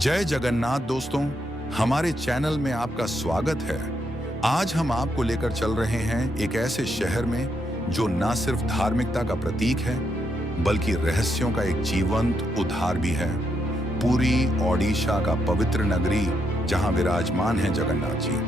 जय जगन्नाथ दोस्तों, हमारे चैनल में आपका स्वागत है। आज हम आपको लेकर चल रहे हैं एक ऐसे शहर में जो न सिर्फ धार्मिकता का प्रतीक है बल्कि रहस्यों का एक जीवंत उद्धार भी है। पुरी ओडिशा का पवित्र नगरी जहां विराजमान है जगन्नाथ जी।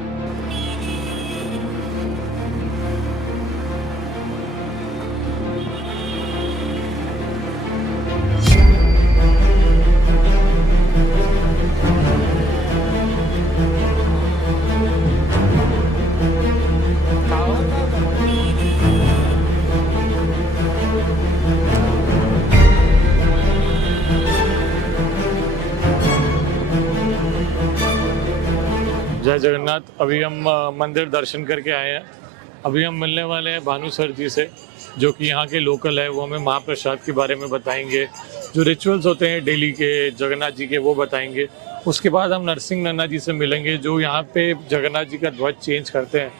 जय जगन्नाथ। अभी हम मंदिर दर्शन करके आए हैं। अभी हम मिलने वाले हैं भानु सर जी से, जो कि यहाँ के लोकल है। वो हमें महाप्रसाद के बारे में बताएंगे, जो रिचुअल्स होते हैं डेली के जगन्नाथ जी के वो बताएंगे। उसके बाद हम नरसिंह नन्ना जी से मिलेंगे, जो यहाँ पे जगन्नाथ जी का ध्वज चेंज करते हैं।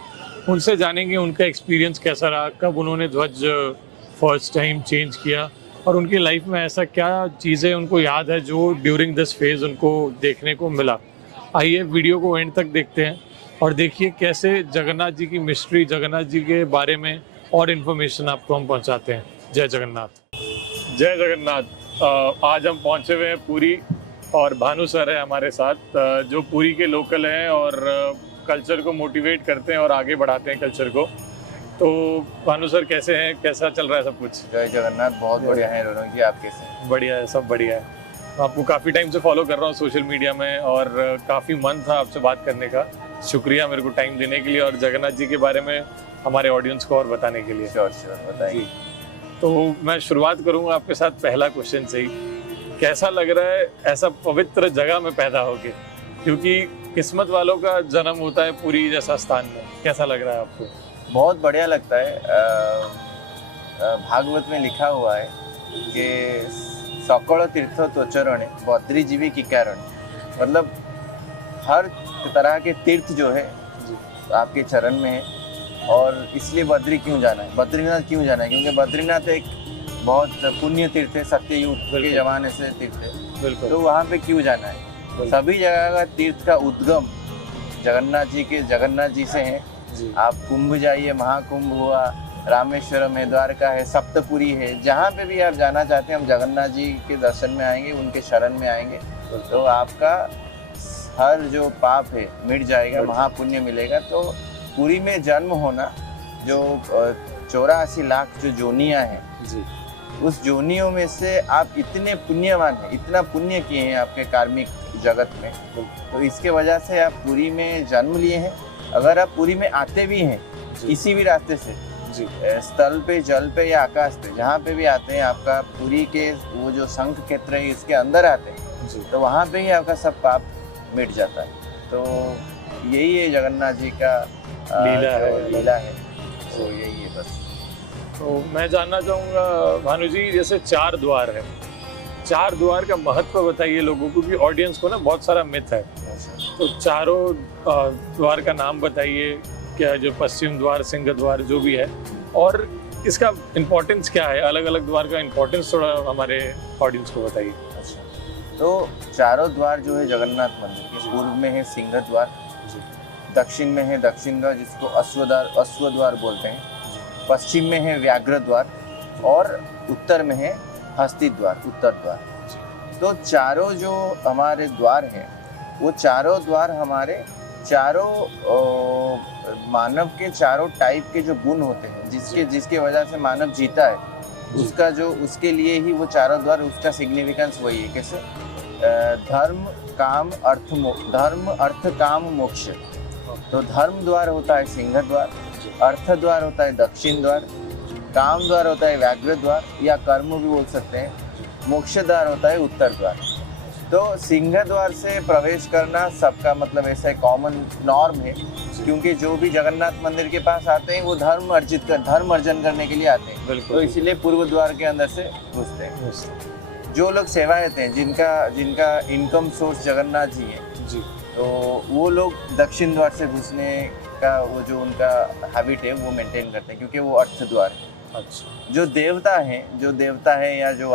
उनसे जानेंगे उनका एक्सपीरियंस कैसा रहा, कब उन्होंने ध्वज फर्स्ट टाइम चेंज किया और उनकी लाइफ में ऐसा क्या चीज़ें उनको याद है जो ड्यूरिंग दिस फेज़ उनको देखने को मिला। आइए वीडियो को एंड तक देखते हैं और देखिए कैसे जगन्नाथ जी की मिस्ट्री, जगन्नाथ जी के बारे में और इन्फॉर्मेशन आपको हम पहुंचाते हैं। जय जगन्नाथ। जय जगन्नाथ। आज हम पहुंचे हुए हैं पुरी और भानु सर है हमारे साथ, जो पुरी के लोकल हैं और कल्चर को मोटिवेट करते हैं और आगे बढ़ाते हैं कल्चर को। तो भानु सर कैसे हैं, कैसा चल रहा है सब कुछ? जय जगन्नाथ। बहुत बढ़िया है रोनक जी, आप कैसे हैं? बढ़िया है, सब बढ़िया है। आपको काफ़ी टाइम से फॉलो कर रहा हूँ सोशल मीडिया में और काफ़ी मन था आपसे बात करने का। शुक्रिया मेरे को टाइम देने के लिए और जगन्नाथ जी के बारे में हमारे ऑडियंस को और बताने के लिए। श्योर बताइए। तो मैं शुरुआत करूँगा आपके साथ पहला क्वेश्चन से ही। कैसा लग रहा है ऐसा पवित्र जगह में पैदा होके, क्योंकि किस्मत वालों का जन्म होता है पुरी जैसा स्थान में। कैसा लग रहा है आपको? बहुत बढ़िया लगता है। भागवत में लिखा हुआ है कि सकल तीर्थ तो चरणे बद्रीजीवी की कारण, मतलब हर तरह के तीर्थ जो है आपके चरण में है। और इसलिए बद्री क्यों जाना है, बद्रीनाथ क्यों जाना है? क्योंकि बद्रीनाथ एक बहुत पुण्य तीर्थ है, सत्ययुग के जमाने से तीर्थ है। तो वहाँ पे क्यों जाना है? सभी जगह का तीर्थ का उद्गम जगन्नाथ जी से है। आप कुंभ जाइए, महाकुंभ हुआ, रामेश्वरम है, द्वारका है, सप्तपुरी है, जहाँ पे भी आप जाना चाहते हैं हम जगन्नाथ जी के दर्शन में आएंगे, उनके शरण में आएंगे तो आपका हर जो पाप है मिट जाएगा, महापुण्य मिलेगा। तो पुरी में जन्म होना, जो 84 लाख जो जोनियाँ हैं, उस जोनियों में से आप इतने पुण्यवान हैं, इतना पुण्य किए हैं आपके कार्मिक जगत में, तो इसके वजह से आप पुरी में जन्म लिए हैं। अगर आप पुरी में आते भी हैं किसी भी रास्ते से, स्थल पे, जल पे या आकाश पे, जहाँ पे भी आते हैं, आपका पुरी के वो जो शंख क्षेत्र है इसके अंदर आते हैं, तो वहाँ पे ही आपका सब पाप मिट जाता है। तो यही है जगन्नाथ जी का लीला है। तो यही है बस। तो मैं जानना चाहूँगा भानु जी, जैसे 4 द्वार है, 4 द्वार का महत्व बताइए लोगों को, क्योंकि ऑडियंस को ना बहुत सारा मिथ है। तो चारों द्वार का नाम बताइए, क्या जो पश्चिम द्वार, सिंह द्वार जो भी है, और इसका इम्पोर्टेंस क्या है, अलग अलग द्वार का इम्पोर्टेंस थोड़ा हमारे ऑडियंस को बताइए। तो चारों द्वार जो है जगन्नाथ मंदिर के, पूर्व में है सिंह द्वार, दक्षिण में है दक्षिण द्वार जिसको अश्व द्वार बोलते हैं, पश्चिम में है व्याघ्र द्वार और उत्तर में है हस्ती द्वार, उत्तर द्वार। तो चारों जो हमारे द्वार हैं, वो चारों द्वार हमारे चारों मानव के चारों टाइप के जो गुण होते हैं, जिसके वजह से मानव जीता है, उसका जो उसके लिए ही वो चारों द्वार, उसका सिग्निफिकेंस वही है। कैसे? धर्म अर्थ काम मोक्ष। तो धर्म द्वार होता है सिंह द्वार, अर्थ द्वार होता है दक्षिण द्वार, काम द्वार होता है व्याघ्र द्वार या कर्म भी बोल सकते हैं, मोक्ष द्वार होता है उत्तर द्वार। तो सिंह द्वार से प्रवेश करना सबका मतलब ऐसा है, कॉमन नॉर्म है, क्योंकि जो भी जगन्नाथ मंदिर के पास आते हैं वो धर्म अर्जन करने के लिए आते हैं। तो इसीलिए पूर्व द्वार के अंदर से घुसते हैं। जो लोग सेवायत हैं, जिनका इनकम सोर्स जगन्नाथ जी है, तो वो लोग दक्षिण द्वार से घुसने का वो जो उनका हैबिट है वो मेंटेन करते हैं, क्योंकि वो अर्थ द्वार है। अच्छा। जो देवता है या जो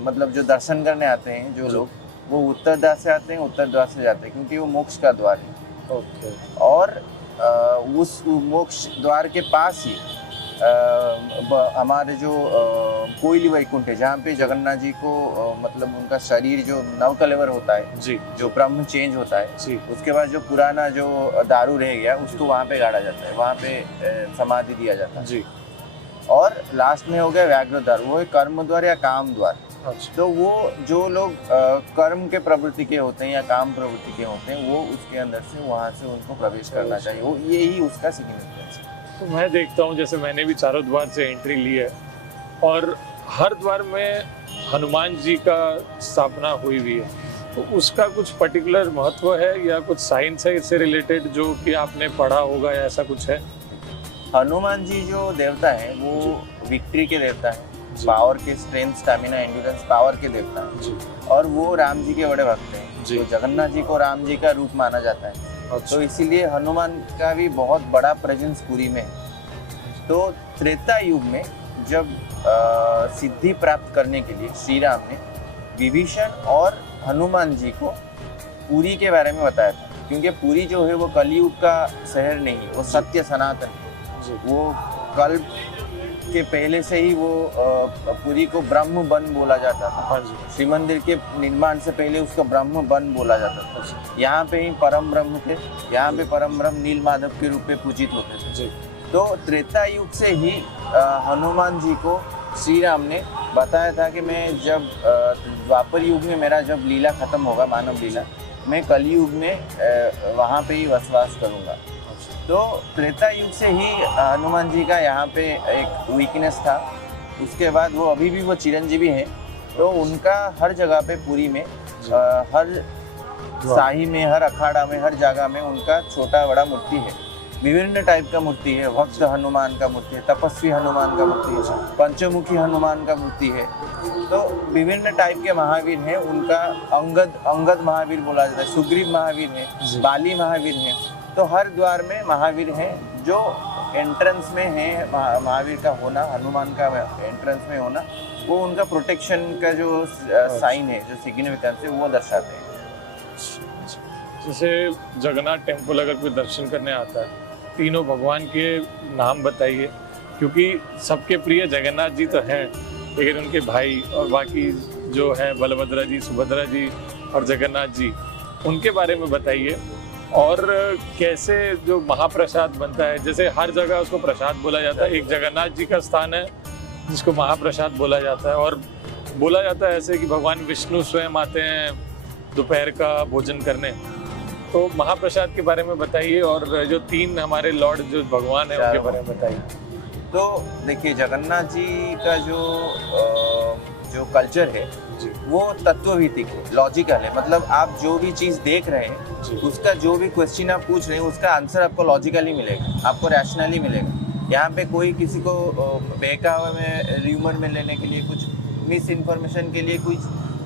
मतलब जो दर्शन करने आते हैं जो लोग, वो उत्तर द्वार से आते हैं, उत्तर द्वार से जाते हैं, क्योंकि वो मोक्ष का द्वार है। ओके। और उस मोक्ष द्वार के पास ही हमारे जो कोयली वैकुंठ है, जहाँ पे जगन्नाथ जी को मतलब उनका शरीर जो नवकलेवर होता है, जी जो ब्रह्म चेंज होता है, जी उसके बाद जो पुराना जो दारू रह गया उसको वहाँ पे गाड़ा जाता है, वहाँ पे समाधि दिया जाता है। जी। और लास्ट में हो गया व्याघ्र द्वार, वो है कर्म द्वार या काम द्वार। अच्छा। तो वो जो लोग कर्म के प्रवृत्ति के होते हैं या काम प्रवृत्ति के होते हैं, वो उसके अंदर से वहाँ से उनको प्रवेश करना चाहिए, वो यही उसका सिग्निफिकेंस है। तो मैं देखता हूँ, जैसे मैंने भी चारों द्वार से एंट्री ली है और हर द्वार में हनुमान जी का स्थापना हुई हुई है, तो उसका कुछ पर्टिकुलर महत्व है या कुछ साइंस है इससे रिलेटेड जो कि आपने पढ़ा होगा या ऐसा कुछ है? हनुमान जी जो देवता है वो विक्ट्री के देवता है, पावर के, स्ट्रेंथ, स्टैमिना, एंड्योरेंस, पावर के देवता है। जी। और वो राम जी के बड़े भक्त हैं, जी। तो जगन्नाथ जी को राम जी का रूप माना जाता है। अच्छा। तो इसीलिए हनुमान का भी बहुत बड़ा प्रेजेंस पुरी में है। तो त्रेता युग में जब सिद्धि प्राप्त करने के लिए श्री राम ने विभीषण और हनुमान जी को पुरी के बारे में बताया था, क्योंकि पुरी जो है वो कलयुग का शहर नहीं, वो सत्य सनातन है। जी। वो कल्प के पहले से ही वो पुरी को ब्रह्म वन बोला जाता था। हाँ जी। श्री मंदिर के निर्माण से पहले उसको ब्रह्म वन बोला जाता था। यहाँ पे ही परम ब्रह्म थे, यहाँ पे परम ब्रह्म नील माधव के रूप में पूजित होते थे। जी। तो त्रेता युग से ही हनुमान जी को श्री राम ने बताया था कि मैं जब द्वापर युग में मेरा जब लीला खत्म होगा, मानव लीला, मैं कलयुग में वहाँ पे ही वसवास करूँगा। तो त्रेता युग से ही हनुमान जी का यहाँ पे एक वीकनेस था। उसके बाद वो अभी भी वो चिरंजीवी हैं, तो उनका हर जगह पे पुरी में हर शाही में, हर अखाड़ा में, हर जगह में उनका छोटा बड़ा मूर्ति है। विभिन्न टाइप का मूर्ति है, भक्त हनुमान का मूर्ति है, तपस्वी हनुमान का मूर्ति है, पंचमुखी हनुमान का मूर्ति है। तो विभिन्न टाइप के महावीर हैं। उनका अंगद महावीर बोला जाता है, सुग्रीव महावीर है, बाली महावीर है। तो हर द्वार में महावीर हैं। जो एंट्रेंस में है महावीर का होना, हनुमान का एंट्रेंस में होना, वो उनका प्रोटेक्शन का जो साइन है, जो सिग्निफिकेंस है, वो दर्शाते हैं। जैसे जगन्नाथ टेम्पल अगर कोई दर्शन करने आता है, तीनों भगवान के नाम बताइए, क्योंकि सबके प्रिय जगन्नाथ जी तो हैं, लेकिन उनके भाई और बाकी जो है बलभद्रा जी, सुभद्रा जी और जगन्नाथ जी, उनके बारे में बताइए। और कैसे जो महाप्रसाद बनता है, जैसे हर जगह उसको प्रसाद बोला जाता है, एक जगन्नाथ जी का स्थान है जिसको महाप्रसाद बोला जाता है, और बोला जाता है ऐसे कि भगवान विष्णु स्वयं आते हैं दोपहर का भोजन करने। तो महाप्रसाद के बारे में बताइए, और जो तीन हमारे लॉर्ड जो भगवान है उनके बारे में बताइए। तो देखिए, जगन्नाथ जी का जो कल्चर है वो तत्वभित्तिक है, लॉजिकल है। मतलब आप जो भी चीज़ देख रहे हैं, उसका जो भी क्वेश्चन आप पूछ रहे हैं, उसका आंसर आपको लॉजिकली मिलेगा, आपको रैशनली मिलेगा। यहाँ पे कोई किसी को बहकावे में, र्यूमर में लेने के लिए, कुछ मिस इन्फॉर्मेशन के लिए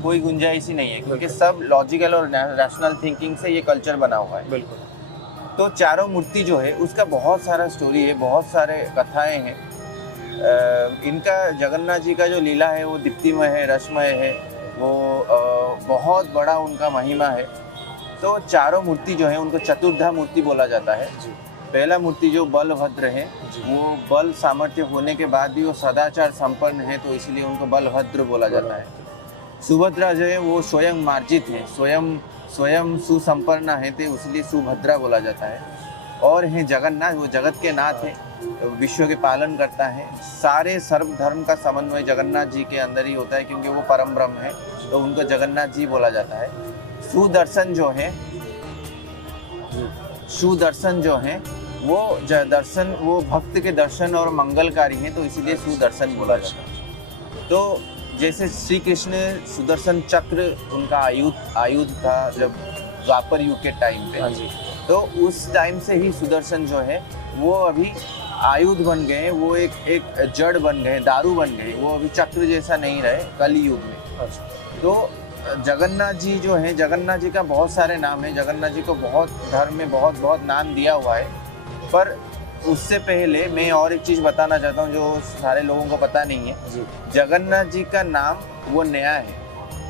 कोई गुंजाइश ही नहीं है, क्योंकि सब लॉजिकल और रैशनल थिंकिंग से ये कल्चर बना हुआ है। बिल्कुल। तो चारों मूर्ति जो है उसका बहुत सारा स्टोरी है, बहुत सारे कथाएं हैं। इनका जगन्नाथ जी का जो लीला है वो दीप्तिमय है, रसमय है, वो बहुत बड़ा उनका महिमा है। तो चारों मूर्ति जो है उनको चतुर्धा मूर्ति बोला जाता है। पहला मूर्ति जो बलभद्र है, वो बल सामर्थ्य होने के बाद भी वो सदाचार संपन्न है, तो इसलिए उनको बलभद्र बोला जाता है। सुभद्रा जो है वो स्वयं मार्जित है, स्वयं सुसंपन्न है, तो इसलिए सुभद्रा बोला जाता है। और है जगन्नाथ, वो जगत के नाथ है, विश्व के पालन करता है। सारे सर्व धर्म का समन्वय जगन्नाथ जी के अंदर ही होता है, क्योंकि वो परम ब्रह्म है, तो उनको जगन्नाथ जी बोला जाता है। सुदर्शन जो है वो दर्शन, वो भक्त के दर्शन और मंगलकारी हैं, तो इसीलिए सुदर्शन बोला जाता है। तो जैसे श्री कृष्ण सुदर्शन चक्र उनका आयुध था जब द्वापर युग के टाइम पे, तो उस टाइम से ही सुदर्शन जो है वो अभी आयुध बन गए, वो एक जड़ बन गए, दारू बन गए, वो अभी चक्र जैसा नहीं रहे कली युग में। तो जगन्नाथ जी जो है, जगन्नाथ जी का बहुत सारे नाम है, जगन्नाथ जी को बहुत धर्म में बहुत नाम दिया हुआ है। पर उससे पहले मैं और एक चीज़ बताना चाहता हूँ जो सारे लोगों को पता नहीं है। जगन्नाथ जी का नाम वो नया है,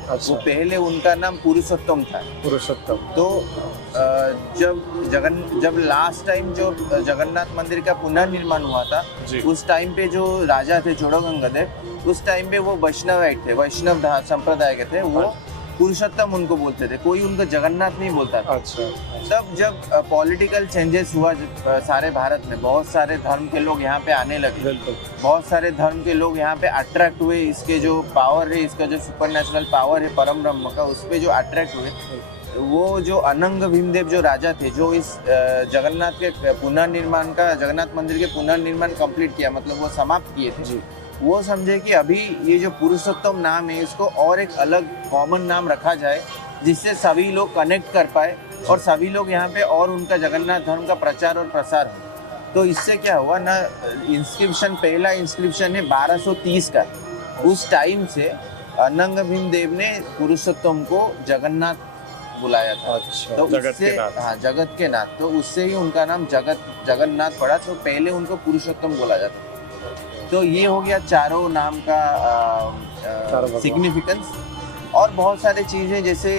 अच्छा। वो पहले उनका नाम पुरुषोत्तम था। पुरुषोत्तम। तो जब लास्ट टाइम जो जगन्नाथ मंदिर का पुनर्निर्माण हुआ था, जी। उस टाइम पे जो राजा थे चोड़गंगदेव, उस टाइम पे वो वैष्णवाइट थे, वैष्णव संप्रदाय के थे, वो पुरुषोत्तम उनको बोलते थे, कोई उनको जगन्नाथ नहीं बोलता था। अच्छा। तब जब पॉलिटिकल चेंजेस हुआ सारे भारत में, बहुत सारे धर्म के लोग यहाँ पे आने लगे, बिल्कुल। बहुत सारे धर्म के लोग यहाँ पे अट्रैक्ट हुए, इसके जो पावर है, इसका जो सुपर नेचुरल पावर है परम ब्रह्म का, उस पे जो अट्रैक्ट हुए, वो जो अनंग भीमदेव जो राजा थे, जो इस जगन्नाथ के पुनर्निर्माण का, जगन्नाथ मंदिर के पुनर्निर्माण कंप्लीट किया, मतलब वो समाप्त किए थे जी। वो समझे कि अभी ये जो पुरुषोत्तम नाम है, इसको और एक अलग कॉमन नाम रखा जाए, जिससे सभी लोग कनेक्ट कर पाए और सभी लोग यहाँ पे और उनका जगन्नाथ धर्म का प्रचार और प्रसार हो। तो इससे क्या हुआ ना, इंस्क्रिप्शन, पहला इंस्क्रिप्शन है 1230 का, उस टाइम से अनंग भीमदेव ने पुरुषोत्तम को जगन्नाथ बुलाया था। अच्छा। तो जगत उससे, के नाथ। हाँ, जगत के नाथ, तो उससे ही उनका नाम जगन्नाथ पड़ा। तो पहले उनको पुरुषोत्तम बोला जाता। तो ये हो गया चारों नाम का भगवान। सिग्निफिकेंस। और बहुत सारे चीज़ें, जैसे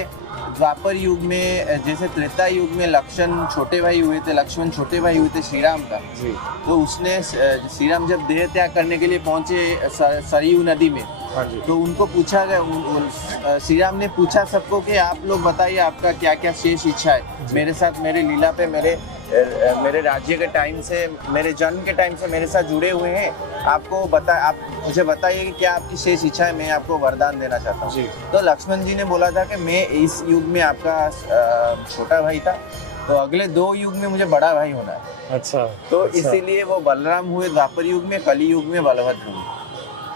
द्वापर युग में, जैसे त्रेता युग में लक्ष्मण छोटे भाई हुए थे श्री राम का। जी। तो उसने, श्री राम जब देह त्याग करने के लिए पहुंचे सरयू नदी में, हाँ जी। तो उनको पूछा गया, श्री राम ने पूछा सबको कि आप लोग बताइए आपका क्या क्या शेष इच्छा है मेरे साथ, मेरे लीला पे, मेरे राज्य के टाइम से, मेरे जन्म के टाइम से मेरे साथ जुड़े हुए हैं, आप मुझे बताइए कि क्या आपकी शेष इच्छा है, मैं आपको वरदान देना चाहता हूँ। तो लक्ष्मण जी ने बोला था कि मैं इस युग में आपका छोटा भाई था, तो अगले 2 युग में मुझे बड़ा भाई होना है। अच्छा। तो अच्छा। इसीलिए वो बलराम हुए द्वापर युग में, कली युग में बलभद्र हुए।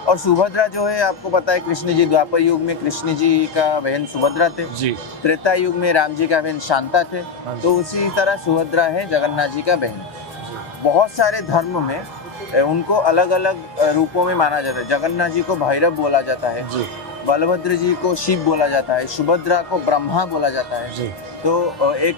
और सुभद्रा जो है, आपको पता है, कृष्ण जी द्वापर युग में कृष्ण जी का बहन सुभद्रा थे, जी। त्रेता युग में राम जी का बहन शांता थे। हाँ जी। तो उसी तरह सुभद्रा है जगन्नाथ जी का बहन। बहुत सारे धर्म में उनको अलग अलग रूपों में माना जाता है। जगन्नाथ जी को भैरव बोला जाता है, जी। बलभद्र जी को शिव बोला जाता है, सुभद्रा को ब्रह्मा बोला जाता है। जी। तो एक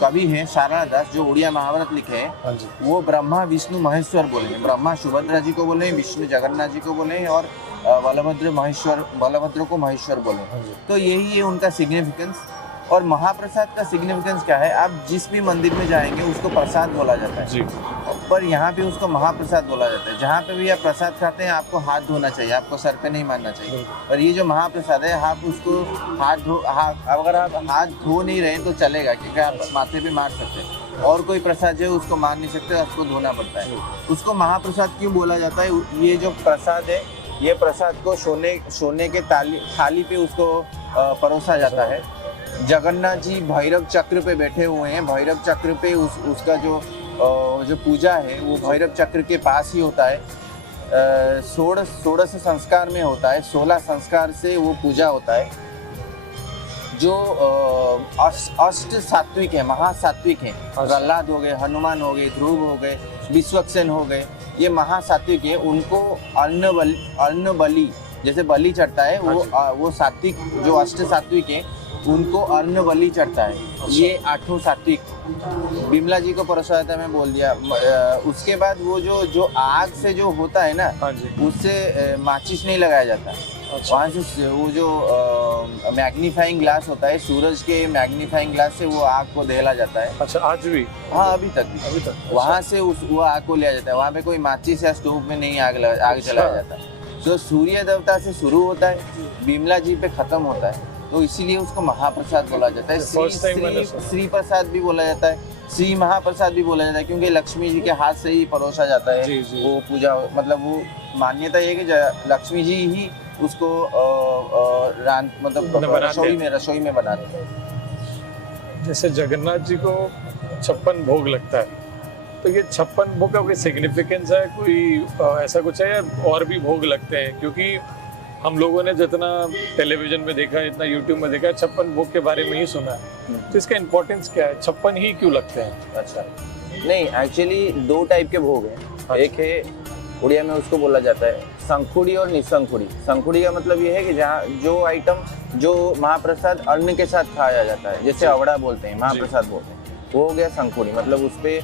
कवि हैं शारदा दास, जो उड़िया महाभारत लिखे हैं, हाँ जी। वो ब्रह्मा विष्णु महेश्वर बोले हैं। ब्रह्मा सुभद्रा जी को बोले हैं, विष्णु जगन्नाथ जी को बोले हैं, और बलभद्र को महेश्वर बोले हैं। हाँ जी। तो यही है उनका सिग्निफिकेंस। और महाप्रसाद का सिग्निफिकेंस क्या है, आप जिस भी मंदिर में जाएंगे उसको प्रसाद बोला जाता है, जी। पर यहाँ पे उसको महाप्रसाद बोला जाता है। जहाँ पे भी आप प्रसाद खाते हैं, आपको हाथ धोना चाहिए, आपको सर पे नहीं मारना चाहिए। और ये जो महाप्रसाद है, आप उसको अगर आप हाथ धो नहीं रहे तो चलेगा, क्योंकि आप माथे पे मार सकते हैं। और कोई प्रसाद जो है उसको मार नहीं सकते, उसको धोना पड़ता है। उसको महाप्रसाद क्यों बोला जाता है? ये जो प्रसाद है, ये प्रसाद को सोने के थाली पे उसको परोसा जाता है। जगन्नाथ जी भैरव चक्र पे बैठे हुए हैं। भैरव चक्र पे उसका जो पूजा है, वो भैरव चक्र के पास ही होता है। 16 संस्कार में होता है, 16 संस्कार से वो पूजा होता है। जो अष्ट सात्विक है, महासात्विक है, प्रहलाद हो गए, हनुमान हो गए, ध्रुव हो गए, विश्वक्सेन हो गए, ये महासात्विक है। उनको अन्न बलि, जैसे बलि चढ़ता है, वो सात्विक, जो अष्ट सात्विक है, उनको अन्न बलि चढ़ता है। ये 8 सात्विक बिमला जी को परोसा जाता है, मैं बोल दिया। उसके बाद वो जो आग से जो होता है ना, उससे माचिस नहीं लगाया जाता। वहाँ से वो जो मैग्नीफाइंग ग्लास होता है, सूरज के मैग्नीफाइंग ग्लास से वो आग को दहला जाता है। अच्छा, आज भी? हाँ, अभी तक वहाँ से वो आग को लिया जाता है। वहाँ पे कोई माचिस या स्टोव में नहीं आग जलाया जाता। तो सूर्य देवता से शुरू होता है, बिमला जी पे खत्म होता है, तो इसीलिए उसको महाप्रसाद बोला जाता है। श्री प्रसाद भी बोला जाता है, श्री महाप्रसाद भी बोला जाता है, क्योंकि लक्ष्मी जी के हाथ से ही परोसा जाता है। जी, जी। वो पूजा, मतलब वो मान्यता ये है कि लक्ष्मी जी ही उसको रसोई में बनाते हैं। जैसे जगन्नाथ जी को 56 भोग लगता है, तो ये 56 भोग का कोई सिग्निफिकेंस है, कोई ऐसा कुछ है, या और भी भोग लगते हैं? क्योंकि हम लोगों ने जितना टेलीविजन में देखा है, इतना यूट्यूब में देखा है, 56 भोग के बारे में ही सुना है। तो इसका इम्पोर्टेंस क्या है? 56 ही क्यों लगते हैं? अच्छा, नहीं, एक्चुअली 2 टाइप के भोग हैं। एक है, उड़िया में उसको बोला जाता है शंखुड़ी और निशंखुड़ी। शंखुड़ी का मतलब ये है कि जहाँ जो आइटम, जो महाप्रसाद अन्न के साथ खाया जाता है, जैसे अवड़ा बोलते हैं, महाप्रसाद बोलते हैं, वो हो गया शंखुड़ी। मतलब उस पे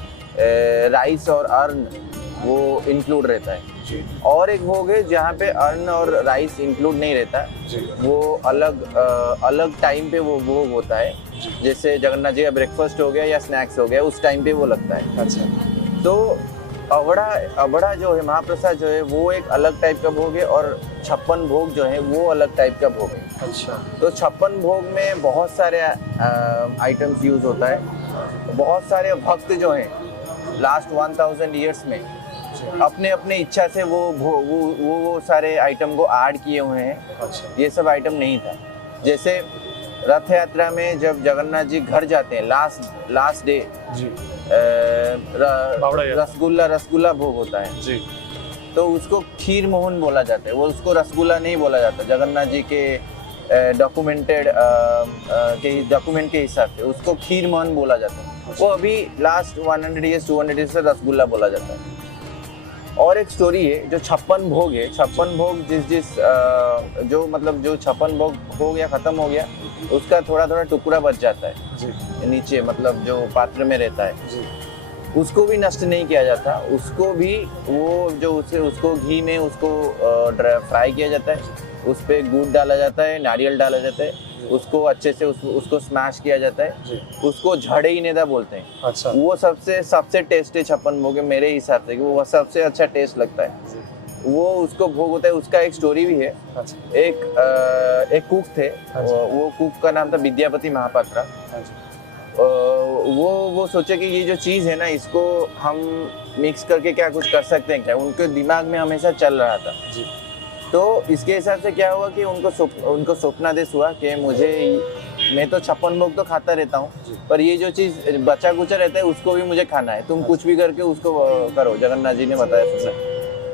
राइस और अन्न वो इंक्लूड रहता है। जी और एक भोग है जहाँ पे अन्न और राइस इंक्लूड नहीं रहता, जी वो अलग टाइम पे वो भोग होता है। जैसे जगन्नाथ जी का ब्रेकफास्ट हो गया या स्नैक्स हो गया, उस टाइम पे वो लगता है। अच्छा तो अबड़ा जो है, महाप्रसाद जो है, वो एक अलग टाइप का भोग है, और 56 भोग जो है वो अलग टाइप का भोग है। अच्छा तो 56 भोग में बहुत सारे आइटम्स यूज होता है। बहुत सारे भक्त जो हैं लास्ट 1000 ईयर्स में अपने अपने इच्छा से वो सारे आइटम को ऐड किए हुए हैं। अच्छा ये सब आइटम नहीं था। जैसे रथ यात्रा में जब जगन्नाथ जी घर जाते हैं, लास्ट डे जी बावड़ा यात्रा। रसगुल्ला भोग होता है। जी तो उसको खीर मोहन बोला जाता है, वो उसको रसगुल्ला नहीं बोला जाता। जगन्नाथ जी के डॉक्यूमेंट के हिसाब से उसको खीर मोहन बोला जाता है। वो अभी लास्ट 100 ईयर्स 200 ईयर्स से रसगुल्ला बोला जाता है। और एक स्टोरी है जो 56 भोग है। 56 भोग जो 56 भोग हो गया, खत्म हो गया, उसका थोड़ा थोड़ा टुकड़ा बच जाता है जी नीचे, मतलब जो पात्र में रहता है, जी उसको भी नष्ट नहीं किया जाता। उसको भी उसको घी में उसको फ्राई किया जाता है, उस पे गुड़ डाला जाता है, नारियल डाला जाता है, उसको अच्छे से उसको स्मैश किया जाता है, जी उसको झड़े ही नेदा बोलते हैं। अच्छा वो सबसे टेस्टी 56 भोग है मेरे हिसाब से, कि वो सबसे अच्छा टेस्ट लगता है। वो उसको भोग होता है। उसका एक स्टोरी भी है। अच्छा एक कुक थे, अच्छा। वो कुक का नाम था विद्यापति महापात्रा। अच्छा वो सोचे कि ये जो चीज़ है ना, इसको हम मिक्स करके क्या कुछ कर सकते हैं क्या, उनके दिमाग में हमेशा चल रहा था। जी तो इसके हिसाब से क्या हुआ कि उनको स्वप्नादेश हुआ कि मैं तो 56 भोग तो खाता रहता हूँ, पर ये जो चीज़ बचा कुचा रहता है उसको भी मुझे खाना है, तुम कुछ भी करके उसको करो। जगन्नाथ जी ने बताया सुना।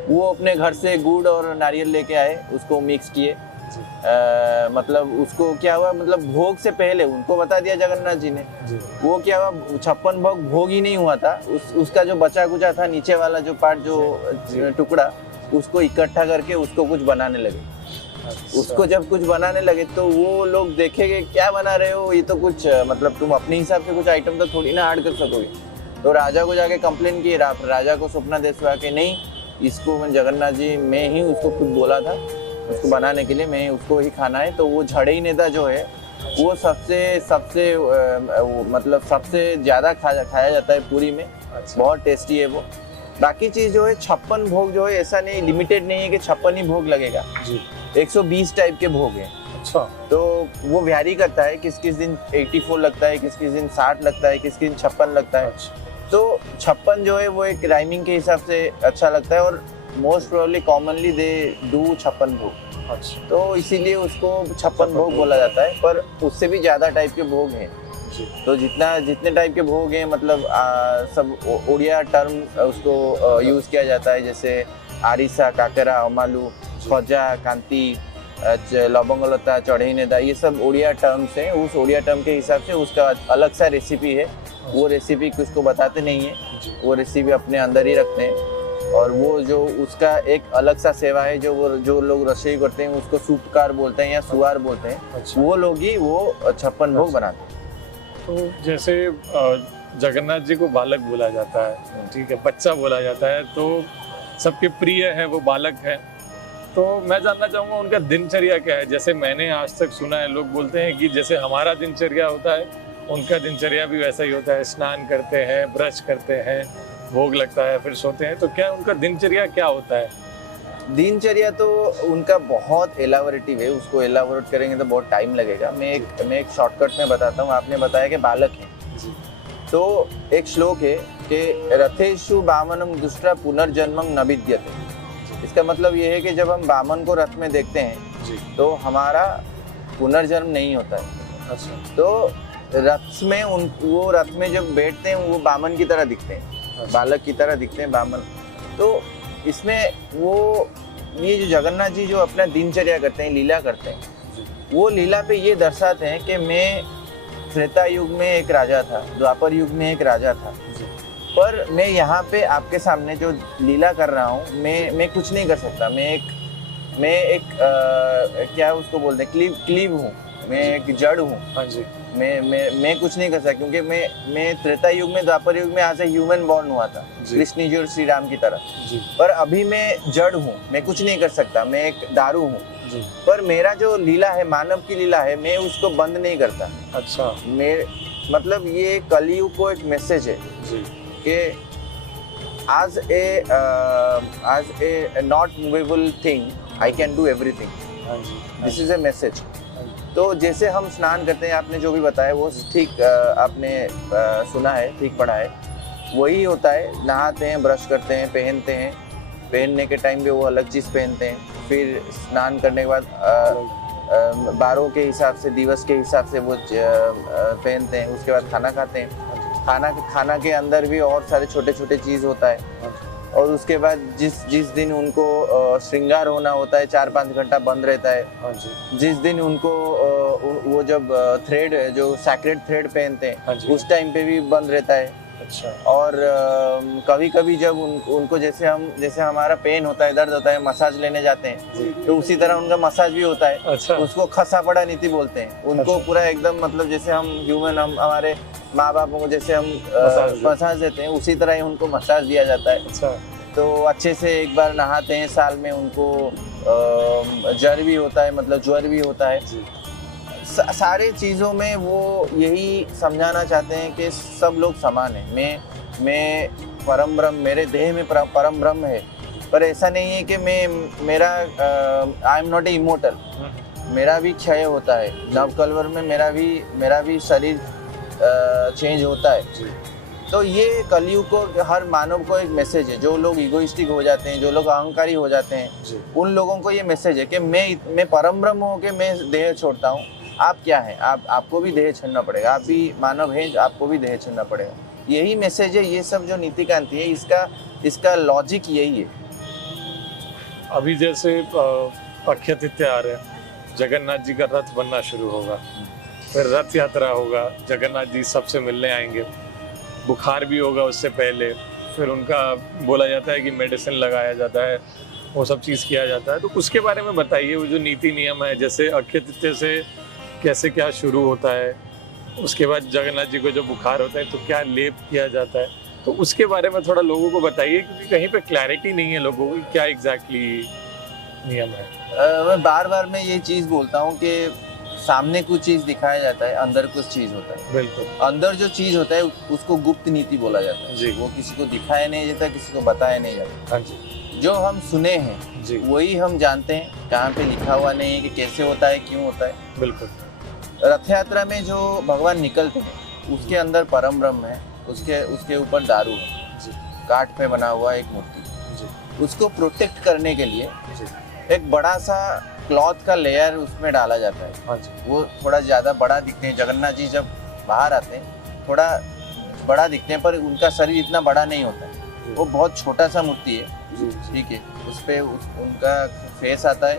वो अपने घर से गुड़ और नारियल लेके आए, उसको मिक्स किए। मतलब उसको क्या हुआ, मतलब भोग से पहले उनको बता दिया जगन्नाथ जी ने। जी वो क्या हुआ, 56 भोग ही नहीं हुआ था, उसका जो बचा कुचा था नीचे वाला जो पार्ट, जो टुकड़ा, उसको इकट्ठा करके उसको कुछ बनाने लगे। उसको जब कुछ बनाने लगे तो वो लोग देखेंगे क्या बना रहे हो, ये तो कुछ मतलब तुम अपने हिसाब से कुछ आइटम तो थोड़ी ना ऐड कर सकोगे। तो राजा को जाके कंप्लेन किए। राजा को स्वप्नादेश हुआ कि नहीं, इसको मैं जगन्नाथ जी मैं ही उसको खुद बोला था उसको बनाने के लिए, मैं उसको ही खाना है। तो वो झड़े ही नेता जो है वो सबसे मतलब सबसे ज़्यादा खाया जाता है पूरी में। अच्छा बहुत टेस्टी है वो। बाकी चीज़ जो है 56 भोग जो है ऐसा नहीं, लिमिटेड नहीं है कि 56 ही भोग लगेगा। जी 120 टाइप के भोग हैं। अच्छा तो वो वैरी करता है, किस दिन 84 लगता है, किस दिन 60 लगता है, किस दिन 56 लगता है। अच्छा तो 56 जो है वो एक राइमिंग के हिसाब से अच्छा लगता है, और most probably commonly they do 56 भोग। अच्छा तो इसीलिए उसको 56 भोग बोला जाता है। पर उससे भी ज़्यादा टाइप के भोग हैं। जी तो जितने टाइप के भोग हैं, मतलब सब ओडिया टर्म उसको यूज़ किया जाता है। जैसे आरिसा, काकरा, अमालू, खजा, कांति, लवंगलता, चढ़ई नेदा, ये सब ओडिया टर्म्स हैं। उस ओडिया टर्म के हिसाब से उसका अलग सा रेसिपी है। वो रेसिपी कुछ को बताते नहीं है, वो रेसिपी अपने अंदर ही रखते हैं। और वो जो उसका एक अलग सा सेवा है, जो लोग रसोई करते हैं उसको सूपकार बोलते हैं या सुआर बोलते हैं। अच्छा वो लोग ही वो 56 भोग बनाते हैं। तो जैसे जगन्नाथ जी को बालक बोला जाता है, ठीक है, बच्चा बोला जाता है, तो सबके प्रिय है वो बालक है। तो मैं जानना चाहूँगा उनका दिनचर्या क्या है। जैसे मैंने आज तक सुना है, लोग बोलते हैं कि जैसे हमारा दिनचर्या होता है, उनका दिनचर्या भी वैसा ही होता है। स्नान करते हैं, ब्रश करते हैं, भोग लगता है, फिर सोते हैं। तो क्या उनका दिनचर्या क्या होता है? दिनचर्या तो उनका बहुत एलाबोरेटिव है, उसको एलाबोरेट करेंगे तो बहुत टाइम लगेगा। मैं एक शॉर्टकट में बताता हूँ। आपने बताया कि बालक है, जी तो एक श्लोक है कि रथेषु वामनम दुष्टा पुनर्जन्मं न विद्यते। इसका मतलब ये है कि जब हम वामन को रथ में देखते हैं जी तो हमारा पुनर्जन्म नहीं होता है। अच्छा तो रथ में वो रथ में जब बैठते हैं वो वामन की तरह दिखते हैं, बालक की तरह दिखते हैं वामन। तो इसमें ये जो जगन्नाथ जी जो अपना दिनचर्या करते हैं, लीला करते हैं, वो लीला पे ये दर्शाते हैं कि मैं त्रेता युग में एक राजा था, द्वापर युग में एक राजा था, पर मैं यहाँ पे आपके सामने जो लीला कर रहा हूँ, मैं कुछ नहीं कर सकता। मैं एक मैं एक क्या उसको बोलते हैं, क्लीव हूँ, मैं एक जड़ हूँ। हाँ जी। मैं कुछ नहीं कर सकता, क्योंकि मैं त्रेता युग में, द्वापर युग में एज ए ह्यूमन बॉर्न हुआ था, जी। कृष्ण जी और श्री राम की तरह। जी पर अभी मैं जड़ हूँ, मैं कुछ नहीं कर सकता, मैं एक दारू हूँ। जी। पर मेरा जो लीला है, मानव की लीला है, मैं उसको बंद नहीं करता। अच्छा। मतलब ये कलयुग को एक मैसेज है जी कि as a not movable thing I can do everything. हाँ जी। This is a message. हाँ जी। तो जैसे हम स्नान करते हैं, आपने जो भी बताया वो ठीक आपने सुना है, ठीक पढ़ा है, वही होता है। नहाते हैं, ब्रश करते हैं, पहनते हैं, पहनने के टाइम पे वो अलग चीज़ पहनते हैं, फिर स्नान करने के बाद बारों के हिसाब से, दिवस के हिसाब से वो पहनते हैं। उसके बाद खाना खाते हैं। खाना के अंदर भी और सारे छोटे छोटे चीज़ होता है। और उसके बाद जिस दिन उनको श्रृंगार होना होता है, 4-5 घंटा बंद रहता है। हाँ जी। जिस दिन उनको वो जब थ्रेड, जो सैक्रेड थ्रेड पहनते हैं, हाँ जी। उस टाइम पे भी बंद रहता है। अच्छा। और कभी कभी जब उनको जैसे हमारा पेन होता है, दर्द होता है, मसाज लेने जाते हैं, तो उसी तरह उनका मसाज भी होता है। अच्छा। उसको खसा पड़ा नीति बोलते हैं उनको। अच्छा। पूरा एकदम, मतलब जैसे हम ह्यूमन, हम हमारे माँ बापों को जैसे हम मसाज देते हैं, उसी तरह ही उनको मसाज दिया जाता है। अच्छा। तो अच्छे से एक बार नहाते हैं साल में, उनको जर भी होता है, मतलब ज्वर भी होता है। जी। सारे चीज़ों में वो यही समझाना चाहते हैं कि सब लोग समान हैं। मैं परम ब्रह्म, मेरे देह में परम ब्रह्म है। पर ऐसा नहीं है कि मेरा I am not a immortal, मेरा भी क्षय होता है। नवकलवर में मेरा भी शरीर चेंज होता है। जी। तो ये कलयुग को, हर मानव को एक मैसेज है। जो लोग इगोइस्टिक हो जाते हैं, जो लोग अहंकारी हो जाते हैं, जी। उन लोगों को ये मैसेज है कि मैं परम ब्रह्म हूँ, कि मैं देह छोड़ता हूँ। आप क्या हैं? आपको भी देह छोड़ना पड़ेगा। आप भी मानव हैं, आपको भी देह छोड़ना पड़ेगा। यही मैसेज है। ये सब जो नीति कांति है, इसका लॉजिक यही है। अभी जैसे अक्षय तृतीया आ रहे हैं, जगन्नाथ जी का रथ बनना शुरू होगा, फिर रथ यात्रा होगा, जगन्नाथ जी सबसे मिलने आएंगे, बुखार भी होगा उससे पहले, फिर उनका बोला जाता है कि मेडिसिन लगाया जाता है, वो सब चीज़ किया जाता है। तो उसके बारे में बताइए, वो जो नीति नियम है, जैसे अक्षय तृतीया से कैसे क्या शुरू होता है, उसके बाद जगन्नाथ जी को जो बुखार होता है तो क्या लेप किया जाता है, तो उसके बारे में थोड़ा लोगों को बताइए, क्योंकि कहीं पे क्लैरिटी नहीं है लोगों को क्या एग्जैक्टली नियम है। मैं बार मैं ये चीज़ बोलता हूँ कि सामने कुछ चीज़ दिखाया जाता है, अंदर कुछ चीज़ होता है। बिल्कुल। अंदर जो चीज़ होता है उसको गुप्त नीति बोला जाता है। जी। वो किसी को दिखाया नहीं जाता, किसी को बताया नहीं जाता। हाँ जी। जो हम सुने हैं जी। वही हम जानते हैं, कहाँ पे लिखा हुआ नहीं है कि कैसे होता है, क्यों होता है। बिल्कुल। रथ यात्रा में जो भगवान निकलते हैं, उसके अंदर परम ब्रह्म है, उसके ऊपर दारू है। जी। काठ पे बना हुआ एक मूर्ति। जी। उसको प्रोटेक्ट करने के लिए जी। एक बड़ा सा क्लॉथ का लेयर उसमें डाला जाता है। हाँ जी। वो थोड़ा ज़्यादा बड़ा दिखते हैं। जगन्नाथ जी जब बाहर आते हैं थोड़ा बड़ा दिखते हैं, पर उनका शरीर इतना बड़ा नहीं होता है। वो बहुत छोटा सा मूर्ति है। जी। ठीक है। उस पर उनका फेस आता है,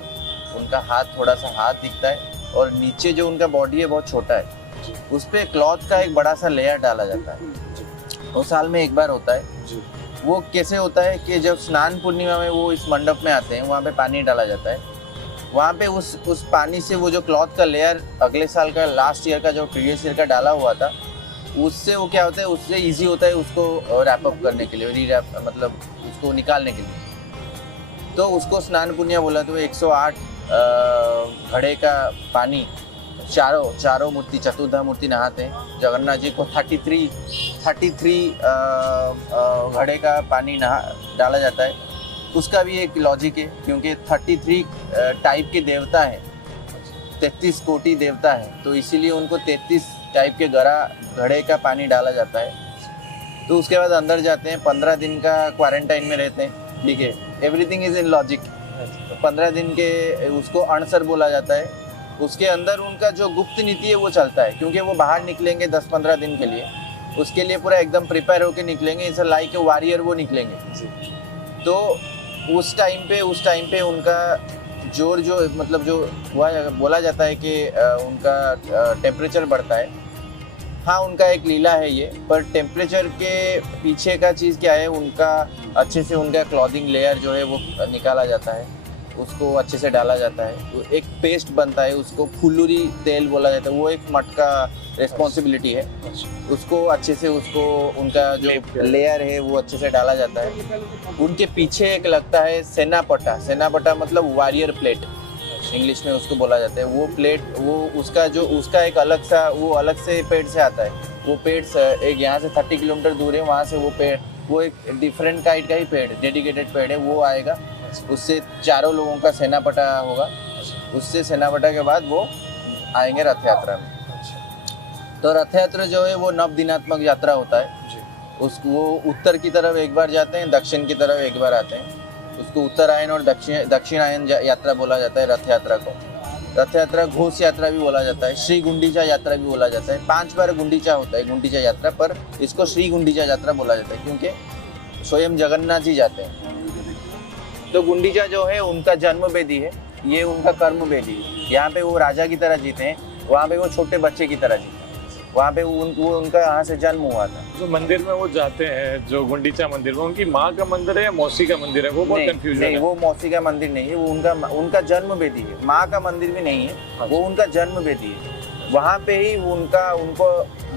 उनका हाथ, थोड़ा सा हाथ दिखता है, और नीचे जो उनका बॉडी है बहुत छोटा है। जी। उस पर क्लॉथ का एक बड़ा सा लेयर डाला जाता है। जी। वो साल में एक बार होता है। जी। वो कैसे होता है कि जब स्नान पूर्णिमा में वो इस मंडप में आते हैं, वहाँ पे पानी डाला जाता है। वहाँ पे उस पानी से वो जो क्लॉथ का लेयर अगले साल का, लास्ट ईयर का, जो प्रीवियस ईयर का डाला हुआ था, उससे वो क्या होता है, उससे इजी होता है उसको रैप अप करने के लिए, रीरैप, मतलब उसको निकालने के लिए। तो उसको स्नान पुण्य बोला। तो 108 घड़े का पानी, चारों मूर्ति, चतुर्धा मूर्ति नहाते हैं। जगन्नाथ जी को 33 घड़े का पानी डाला जाता है। उसका भी एक लॉजिक है, क्योंकि 33 टाइप के देवता हैं, 33 कोटि देवता है, तो इसीलिए उनको 33 टाइप के घड़े का पानी डाला जाता है। तो उसके बाद अंदर जाते हैं, 15 दिन का क्वारंटाइन में रहते हैं। ठीक है। Everything is in logic. 15 दिन के उसको अणसर बोला जाता है। उसके अंदर उनका जो गुप्त नीति है वो चलता है, क्योंकि वो बाहर निकलेंगे 10-15 दिन के लिए। उसके लिए पूरा एकदम प्रिपेयर होके निकलेंगे, इसे लाइक ए वॉरियर वो निकलेंगे। तो उस टाइम पे उनका जोर, जो मतलब जो हुआ, बोला जाता है कि उनका टेम्परेचर बढ़ता है। हाँ, उनका एक लीला है ये, पर टेम्परेचर के पीछे का चीज़ क्या है, उनका अच्छे से उनका क्लॉथिंग लेयर जो है वो निकाला जाता है। उसको अच्छे से डाला जाता है। वो एक पेस्ट बनता है, उसको फुल्लुरी तेल बोला जाता है, वो एक मठ का रिस्पॉन्सिबिलिटी है। उसको अच्छे से उसको उनका जो लेयर है वो अच्छे से डाला जाता है। उनके पीछे एक लगता है सेनापटा। सेनापटा मतलब वॉरियर प्लेट, इंग्लिश में उसको बोला जाता है। वो प्लेट वो उसका एक अलग सा वो अलग से पेड़ से आता है। वो पेड़ एक यहाँ से 30 किलोमीटर दूर है, वहाँ से वो पेड़ वो एक डिफरेंट काइंड का ही पेड़, डेडिकेटेड पेड़ है, वो आएगा। उससे चारों लोगों का सेनापटा होगा। उससे सेनापटा के बाद वो आएंगे रथ यात्रा में। तो रथ यात्रा जो है वो 9 दिनात्मक यात्रा होता है। वो उत्तर की तरफ एक बार जाते हैं, दक्षिण की तरफ एक बार आते हैं। उसको उत्तरायण और दक्षिणायन यात्रा बोला जाता है रथ यात्रा को। रथ यात्रा घोष यात्रा भी बोला जाता है, श्री गुंडीचा यात्रा भी बोला जाता है। 5 बार गुंडीचा होता है गुंडीचा यात्रा, पर इसको श्री गुंडीचा यात्रा बोला जाता है क्योंकि स्वयं जगन्नाथ जी जाते हैं। तो गुंडीचा जो है उनका जन्म वेदी है, ये उनका कर्म वेदी है। यहाँ पे वो राजा की तरह जीते हैं, वहाँ पे वो छोटे बच्चे की तरह जीते हैं। वहाँ पे वो उनका यहाँ से जन्म हुआ था। जो मंदिर में वो जाते हैं, जो गुंडीचा मंदिर में, उनकी माँ का मंदिर है या मौसी का मंदिर है? वो बहुत कंफ्यूजन है। वो मौसी का मंदिर नहीं है, वो उनका जन्म वेदी है। माँ का मंदिर भी नहीं है, वो उनका जन्म वेदी है। वहाँ पे ही उनको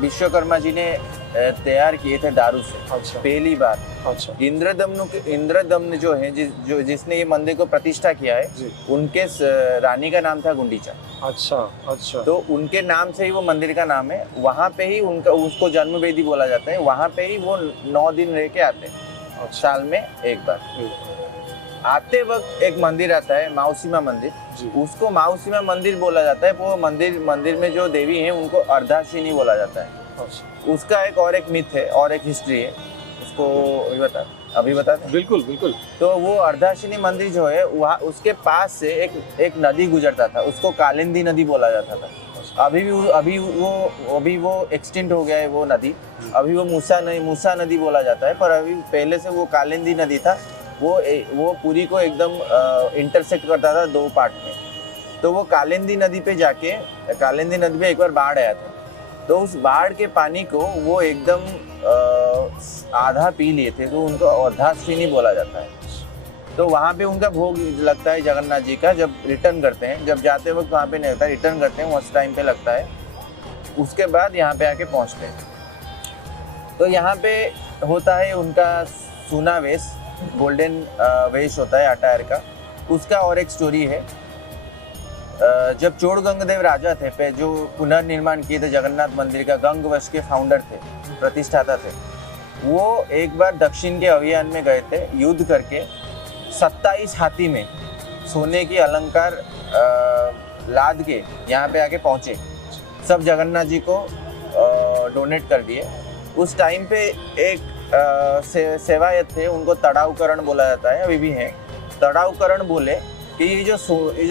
विश्वकर्मा जी ने तैयार किए थे दारू से। अच्छा। पहली बार। अच्छा। इंद्रदम्न जो है जिसने ये मंदिर को प्रतिष्ठा किया है, उनके रानी का नाम था गुंडीचा। अच्छा अच्छा। तो उनके नाम से ही वो मंदिर का नाम है। वहाँ पे ही उसको जन्म वेदी बोला जाता है। वहाँ पे ही वो 9 दिन रह के आते हैं, साल में एक बार। आते वक्त एक मंदिर आता है माउसीमा मंदिर, उसको माउसीमा मंदिर बोला जाता है। वो मंदिर में जो देवी हैं उनको अर्धाशिनी बोला जाता है। उसका एक मिथ है और एक हिस्ट्री है, उसको अभी बता दें। बिल्कुल बिल्कुल। तो वो अर्धाशिनी मंदिर जो है वहाँ उसके पास से एक नदी गुजरता था, उसको कालिंदी नदी बोला जाता था। अभी वो एक्सटिंक्ट हो गया है वो नदी। अभी वो मूसा नदी बोला जाता है, पर अभी पहले से वो कालिंदी नदी था। वो पूरी को एकदम इंटरसेक्ट करता था 2 पार्ट में। तो वो कालिंदी नदी पे एक बार बाढ़ आया था। तो उस बाढ़ के पानी को वो एकदम आधा पी लिए थे, तो उनको अर्धाशिनी बोला जाता है। तो वहाँ पे उनका भोग लगता है जगन्नाथ जी का, जब रिटर्न करते हैं। जब जाते वक्त वहाँ पे नहीं लगता, रिटर्न करते हैं उस टाइम पे लगता है। उसके बाद यहाँ पे आके पहुँचते हैं। तो यहाँ पे होता है उनका सूना वेश, गोल्डन वेश होता है अटायर का। उसका और एक स्टोरी है। जब चोड़ गंगदेव राजा थे, जो पुनर्निर्माण किए थे जगन्नाथ मंदिर का, गंगवश के फाउंडर थे, प्रतिष्ठाता थे, वो एक बार दक्षिण के अभियान में गए थे युद्ध करके। 27 हाथी में सोने की अलंकार लाद के यहाँ पे आके पहुँचे। सब जगन्नाथ जी को डोनेट कर दिए। उस टाइम पे एक सेवायत थे, उनको तड़ाऊकरण बोला जाता है, अभी भी हैं। तड़ाऊकरण बोले कि ये जो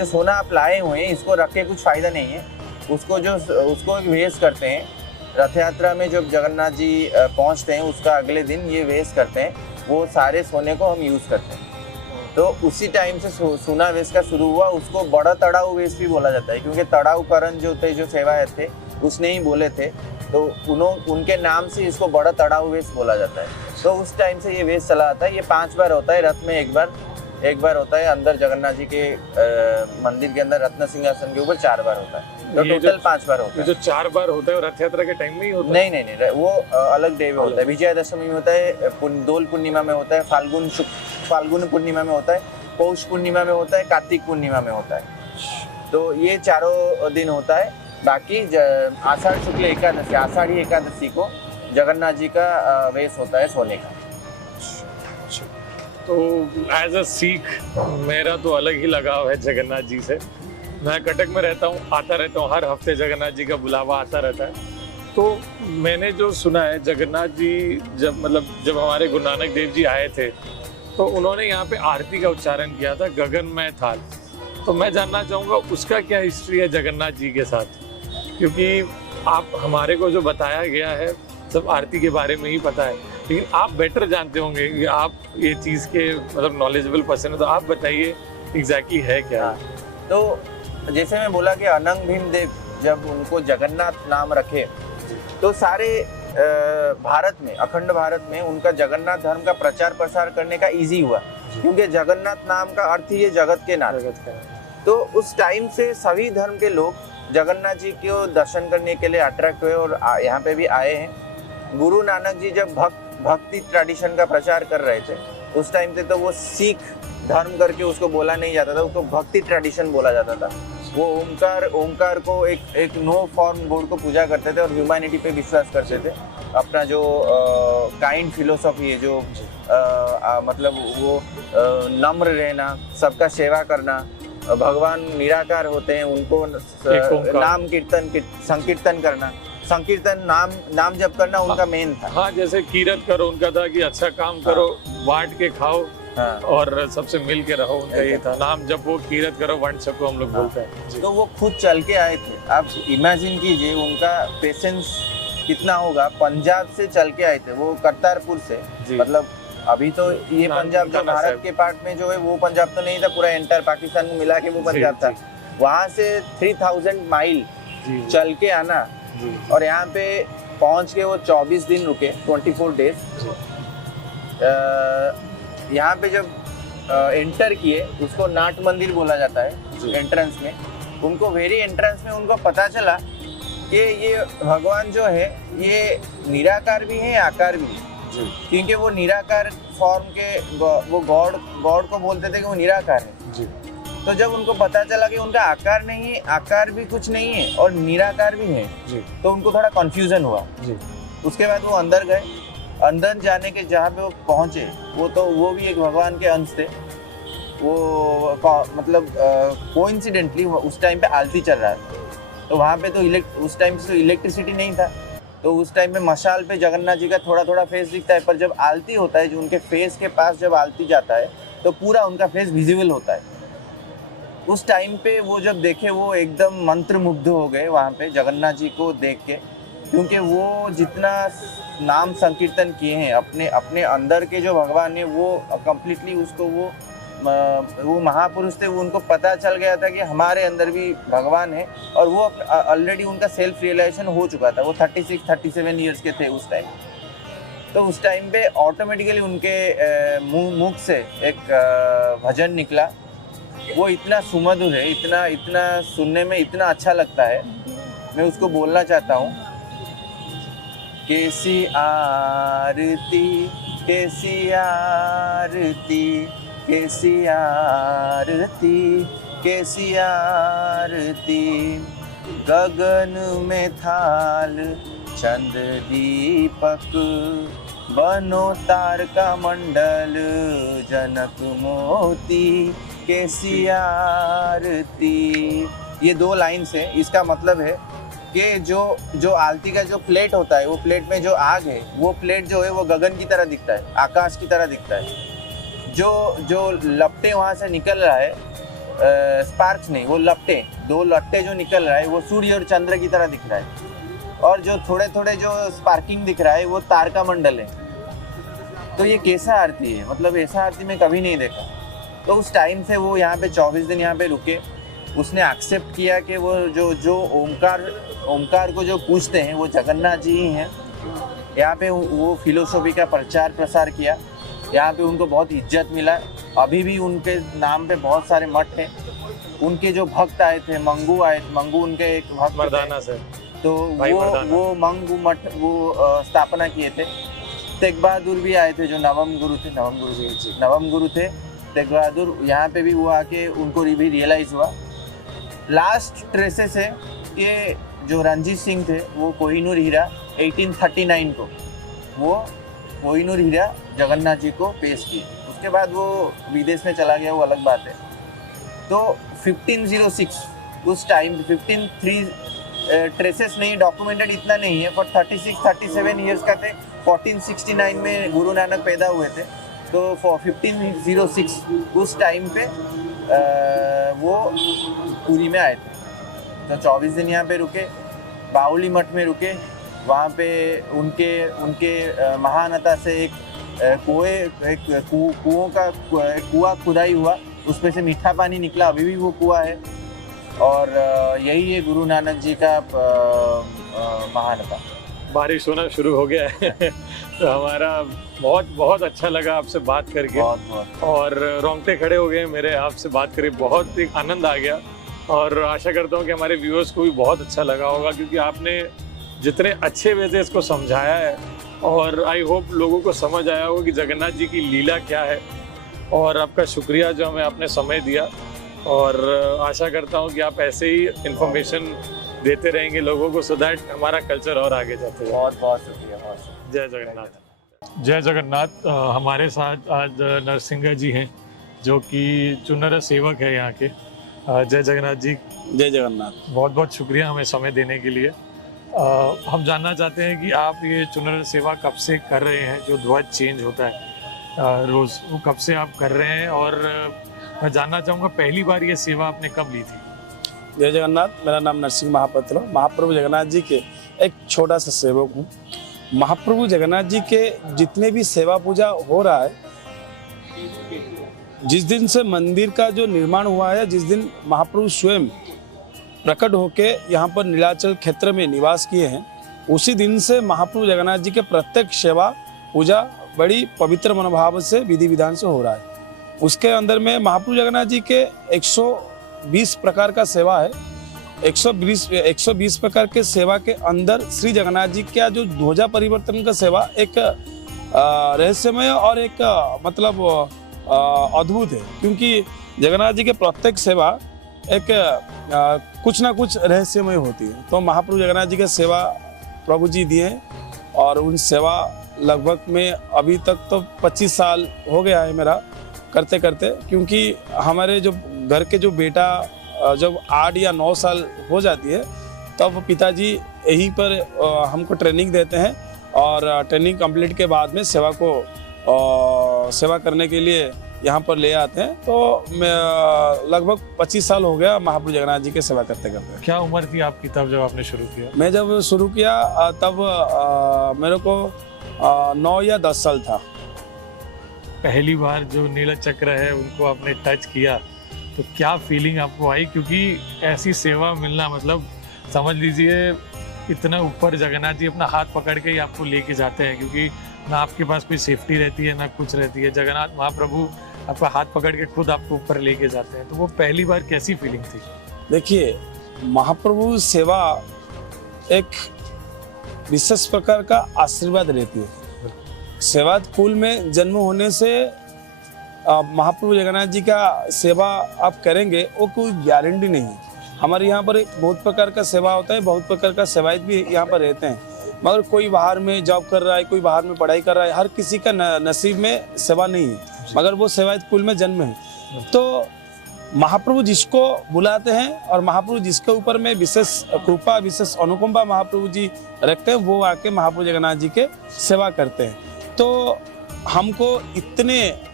सोना आप लाए हुए हैं, इसको रख के कुछ फ़ायदा नहीं है। उसको एक वेश करते हैं। रथ यात्रा में जब जगन्नाथ जी पहुंचते हैं, उसका अगले दिन ये वेश करते हैं। वो सारे सोने को हम यूज़ करते हैं। तो उसी टाइम से सोना वेश का शुरू हुआ। उसको बड़ा तड़ाऊ वेश भी बोला जाता है, क्योंकि तड़ाऊकरण जो सेवायत थे उसने ही बोले थे। तो उनके नाम से इसको बड़ा तड़ाऊ वेश बोला जाता है। तो उस टाइम से ये वेश चला आता है। ये 5 बार होता है, रथ में एक बार होता है। अंदर जगन्नाथ जी के मंदिर के अंदर रत्न सिंहासन के ऊपर 4 बार होता है। तो टोटल 5 बार होता है। जो 4 बार होता है रथ यात्रा के टाइम में ही होता है? नहीं, वो अलग डे में होता है। विजयादशमी में होता है, दोल पूर्णिमा में होता है, फाल्गुन पूर्णिमा में होता है, पौष पूर्णिमा में होता है, कार्तिक पूर्णिमा में होता है। तो ये 4 दिन होता है। बाकी आषाढ़ शुक्ल एकादशी, आषाढ़ी एकादशी को जगन्नाथ जी का वेश होता है सोने का। तो एज अ सिख मेरा तो अलग ही लगाव है जगन्नाथ जी से। मैं कटक में रहता हूँ, आता रहता हूँ, हर हफ्ते जगन्नाथ जी का बुलावा आता रहता है। तो मैंने जो सुना है, जगन्नाथ जी जब हमारे गुरु नानक देव जी आए थे, तो उन्होंने यहाँ पे आरती का उच्चारण किया था, गगनमय थाल। तो मैं जानना चाहूँगा उसका क्या हिस्ट्री है जगन्नाथ जी के साथ, क्योंकि आप हमारे को जो बताया गया है सब आरती के बारे में ही पता है, लेकिन आप बेटर जानते होंगे कि आप ये चीज़ के नॉलेजेबल पर्सन है। तो आप बताइए एग्जैक्टली है क्या? तो जैसे मैं बोला कि अनंग भीम देव जब उनको जगन्नाथ नाम रखे, तो सारे भारत में, अखंड भारत में उनका जगन्नाथ धर्म का प्रचार प्रसार करने का इजी हुआ, क्योंकि जगन्नाथ नाम का अर्थ ही है जगत के नाथ। तो उस टाइम से सभी धर्म के लोग जगन्नाथ जी को दर्शन करने के लिए अट्रैक्ट हुए और यहाँ पे भी आए हैं। गुरु नानक जी जब भक्ति ट्रेडिशन का प्रचार कर रहे थे उस टाइम पे, तो वो सिख धर्म करके उसको बोला नहीं जाता था, उसको भक्ति ट्रेडिशन बोला जाता था। वो ओंकार को एक नो फॉर्म गॉड को पूजा करते थे और ह्यूमैनिटी पे विश्वास करते थे। अपना जो काइंड फिलोसॉफी है, जो मतलब वो नम्र रहना, सबका सेवा करना, भगवान निराकार होते हैं, उनको नाम संकीर्तन करना, संकीर्तन नाम जप करना उनका मेन था। हाँ, जैसे कीरत करो उनका था कि अच्छा काम करो, बांट के खाओ और सबसे मिल के रहो, उनका ये था। नाम जब वो कीरत करो वंट सको हम लोग बोलते हैं। तो वो खुद चल के आए थे। आप इमेजिन कीजिए उनका पेशेंस कितना होगा। पंजाब से चल के आए थे वो, करतारपुर से, मतलब अभी तो ये पंजाब जो भारत के पार्ट में जो है वो पंजाब तो नहीं था, पूरा एंटायर पाकिस्तान में मिला के वो पंजाब था। वहाँ से 3000 माइल चल के आना और यहाँ पे पहुँच के वो 24 दिन रुके, 24 डेज। यहाँ पे जब एंटर किए, उसको नाट मंदिर बोला जाता है एंट्रेंस में। उनको वेरी एंट्रेंस में उनको पता चला कि ये भगवान जो है ये निराकार भी है, आकार भी है। क्योंकि वो निराकार फॉर्म के, वो गॉड को बोलते थे कि वो निराकार है। तो जब उनको पता चला कि उनका आकार नहीं है, आकार भी कुछ नहीं है और निराकार भी है, तो उनको थोड़ा कंफ्यूजन हुआ। उसके बाद वो अंदर गए। अंदर जाने के जहाँ पे वो पहुँचे, वो भी एक भगवान के अंश थे। वो मतलब कोइंसिडेंटली उस टाइम पे आरती चल रहा था, तो वहाँ पे तो उस टाइम से इलेक्ट्रिसिटी नहीं था, तो उस टाइम पे मशाल पे जगन्नाथ जी का थोड़ा थोड़ा फेस दिखता है। पर जब आरती होता है, जो उनके फेस के पास जब आरती जाता है तो पूरा उनका फेस विजिबल होता है। उस टाइम पे वो जब देखे, वो एकदम मंत्रमुग्ध हो गए वहाँ पे जगन्नाथ जी को देख के, क्योंकि वो जितना नाम संकीर्तन किए हैं अपने अंदर के जो भगवान है, वो कंप्लीटली उसको वो महापुरुष थे, वो उनको पता चल गया था कि हमारे अंदर भी भगवान है। और वो ऑलरेडी उनका सेल्फ रियलाइजेशन हो चुका था। वो 36-37 ईयर्स के थे उस टाइम। तो उस टाइम पे ऑटोमेटिकली उनके मुख से एक भजन निकला। वो इतना सुमधुर है, इतना सुनने में इतना अच्छा लगता है। मैं उसको बोलना चाहता हूँ। कैसी आरती, कैसी आरती, कैसी आरती, कैसी आरती, गगन में थाल चंद्र दीपक, बनो तारका मंडल जनक मोती, कैसी आरती। ये 2 लाइन से इसका मतलब है कि जो आरती का जो प्लेट होता है, वो प्लेट में जो आग है, वो प्लेट जो है वो गगन की तरह दिखता है, आकाश की तरह दिखता है। जो लपटे वहाँ से निकल रहा है, स्पार्क्स नहीं, वो लपटे, 2 लपटे जो निकल रहा है वो सूर्य और चंद्र की तरह दिख रहा है। और जो थोड़े थोड़े जो स्पार्किंग दिख रहा है वो तारका मंडल है। तो ये कैसा आरती है, मतलब ऐसा आरती मैं कभी नहीं देखा। तो उस टाइम से वो यहाँ पे 24 दिन यहाँ पे रुके। उसने एक्सेप्ट किया कि वो जो ओंकार को जो पूछते हैं वो जगन्नाथ जी ही हैं। यहाँ पे वो फिलोसॉफी का प्रचार प्रसार किया। यहाँ पे उनको बहुत इज्जत मिला। अभी भी उनके नाम पे बहुत सारे मठ हैं। उनके जो भक्त आए थे, मंगू उनके एक भक्त मर्दाना से, तो वो मंगू मठ वो स्थापना किए थे। तेग बहादुर भी आए थे, जो नवम गुरु थे तेग बहादुर। यहाँ पे भी वो आके उनको भी रियलाइज हुआ। लास्ट ट्रेसेस है ये जो रंजीत सिंह थे, वो कोहिनूर हीरा 1839 को वो कोहिनूर हीरा जगन्नाथ जी को पेश किए। उसके बाद वो विदेश में चला गया, वो अलग बात है। तो 1506 उस टाइम 1503 ट्रेसेस नहीं डॉक्यूमेंटेड इतना नहीं है, पर 36-37 ईयर्स का थे। 1469 में गुरु नानक पैदा हुए थे, तो 1506 उस टाइम पे वो पुरी में आए थे। तो 24 दिन यहाँ पे रुके, बाउली मठ में रुके। वहाँ पे उनके महानता से एक कुआं खुदाई हुआ, उसमें से मीठा पानी निकला। अभी भी वो कुआं है और यही है गुरु नानक जी का महानता। बारिश होना शुरू हो गया है तो हमारा बहुत बहुत अच्छा लगा आपसे बात करके, बहुत और रोंगटे खड़े हो गए मेरे आपसे बात करके, बहुत ही आनंद आ गया। और आशा करता हूँ कि हमारे व्यूअर्स को भी बहुत अच्छा लगा होगा, क्योंकि आपने जितने अच्छे वे से इसको समझाया है, और आई होप लोगों को समझ आया होगा कि जगन्नाथ जी की लीला क्या है। और आपका शुक्रिया जो हमें आपने समय दिया, और आशा करता हूँ कि आप ऐसे ही इंफॉर्मेशन देते रहेंगे लोगों को, सो दैट हमारा कल्चर और आगे जाते हैं। बहुत बहुत शुक्रिया, बहुत शुक्रिया। जय जगन्नाथ। जय जगन्नाथ। हमारे साथ आज नरसिंह जी हैं, जो कि चुनर सेवक है यहाँ के। जय जगन्नाथ जी। जय जगन्नाथ। बहुत बहुत शुक्रिया हमें समय देने के लिए। हम जानना चाहते हैं कि आप ये चुनर सेवा कब से कर रहे हैं, जो ध्वज चेंज होता है रोज़, वो कब से आप कर रहे हैं, और मैं जानना चाहूँगा पहली बार ये सेवा आपने कब ली थी? जय जगन्नाथ। मेरा नाम नरसिंह महापात्र, महाप्रभु जगन्नाथ जी के एक छोटा सा सेवक हूँ। महाप्रभु जगन्नाथ जी के जितने भी सेवा पूजा हो रहा है, जिस दिन से मंदिर का जो निर्माण हुआ है, जिस दिन महाप्रभु स्वयं प्रकट होके यहाँ पर नीलाचल क्षेत्र में निवास किए हैं, उसी दिन से महाप्रभु जगन्नाथ जी के प्रत्येक सेवा पूजा बड़ी पवित्र मनोभाव से विधि विधान से हो रहा है। उसके अंदर में महाप्रभु जगन्नाथ जी के 120 प्रकार का सेवा है। 120 प्रकार के सेवा के अंदर श्री जगन्नाथ जी का जो ध्वजा परिवर्तन का सेवा एक रहस्यमय और एक मतलब अद्भुत है, क्योंकि जगन्नाथ जी के प्रत्येक सेवा एक कुछ ना कुछ रहस्यमय होती है। तो महाप्रभु जगन्नाथ जी का सेवा प्रभु जी दिए, और उन सेवा लगभग में अभी तक तो 25 साल हो गया है मेरा करते करते, क्योंकि हमारे जो घर के जो बेटा जब 8 या 9 साल हो जाती है, तब पिताजी यहीं पर हमको ट्रेनिंग देते हैं, और ट्रेनिंग कंप्लीट के बाद में सेवा करने के लिए यहाँ पर ले आते हैं। तो मैं लगभग 25 साल हो गया महाप्रभु जगन्नाथ जी के सेवा करते करते। क्या उम्र थी आपकी तब जब आपने शुरू किया? मैं जब शुरू किया तब मेरे को 9 या 10 साल था। पहली बार जो नीला चक्र है उनको आपने टच किया, तो क्या फीलिंग आपको आई? क्योंकि ऐसी सेवा मिलना, मतलब समझ लीजिए इतना ऊपर जगन्नाथ जी अपना हाथ पकड़ के ही आपको लेके जाते हैं, क्योंकि ना आपके पास कोई सेफ्टी रहती है ना कुछ रहती है। जगन्नाथ महाप्रभु आपका हाथ पकड़ के खुद आपको ऊपर लेके जाते हैं, तो वो पहली बार कैसी फीलिंग थी? देखिए, महाप्रभु सेवा एक विशेष प्रकार का आशीर्वाद रहती है। सेवात कुल में जन्म होने से महाप्रभु जगन्नाथ जी का सेवा आप करेंगे, वो कोई गारंटी नहीं है। हमारे यहाँ पर बहुत प्रकार का सेवा होता है, बहुत प्रकार का सेवायत भी यहाँ पर रहते हैं, मगर कोई बाहर में जॉब कर रहा है, कोई बाहर में पढ़ाई कर रहा है, हर किसी का नसीब में सेवा नहीं है, मगर वो सेवायत कुल में जन्म है। तो महाप्रभु जिसको बुलाते हैं और महाप्रभु जिसके ऊपर में विशेष कृपा, विशेष अनुकंपा महाप्रभु जी रखते हैं, वो आके महाप्रभु जगन्नाथ जी के सेवा करते हैं। तो हमको इतने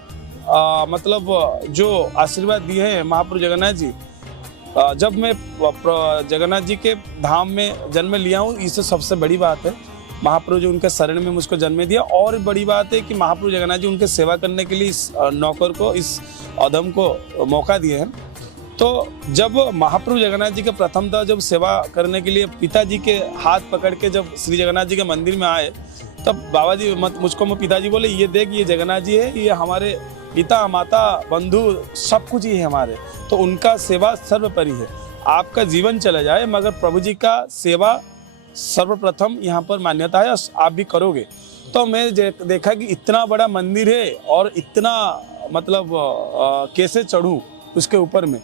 मतलब जो आशीर्वाद दिए हैं महाप्रभु जगन्नाथ जी, जब मैं जगन्नाथ जी के धाम में जन्म लिया हूँ, इससे सबसे बड़ी बात है महाप्रभु जी उनके शरण में मुझको जन्म दिया। और बड़ी बात है कि महाप्रभु जगन्नाथ जी उनके सेवा करने के लिए इस नौकर को, इस अधम को मौका दिए हैं। तो जब महाप्रभु जगन्नाथ जी के प्रथमतः जब सेवा करने के लिए पिताजी के हाथ पकड़ के जब श्री जगन्नाथ जी के मंदिर में आए, तब बाबा जी मुझको पिताजी बोले, ये देख, ये जगन्नाथ जी है, ये हमारे पिता माता बंधु सब कुछ ही है हमारे, तो उनका सेवा सर्वोपरि है। आपका जीवन चला जाए मगर प्रभु जी का सेवा सर्वप्रथम यहाँ पर मान्यता है, आप भी करोगे। तो मैं देखा कि इतना बड़ा मंदिर है और इतना मतलब कैसे चढ़ूँ उसके ऊपर में,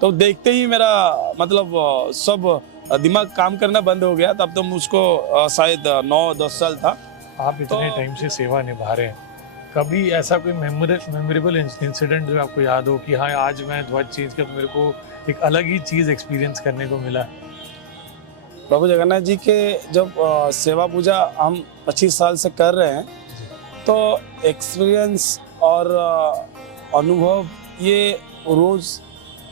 तो देखते ही मेरा मतलब सब दिमाग काम करना बंद हो गया। तब तो मुझको शायद 9-10 साल था। आप इतने टाइम से सेवा निभा रहे हैं, कभी ऐसा कोई मेमोरेबल इंसिडेंट जो आपको याद हो कि हाँ आज मैं ध्वज चेंज कर, मेरे को एक अलग ही चीज़ एक्सपीरियंस करने को मिला? प्रभु जगन्नाथ जी के जब सेवा पूजा हम 25 साल से कर रहे हैं, तो एक्सपीरियंस और अनुभव ये रोज़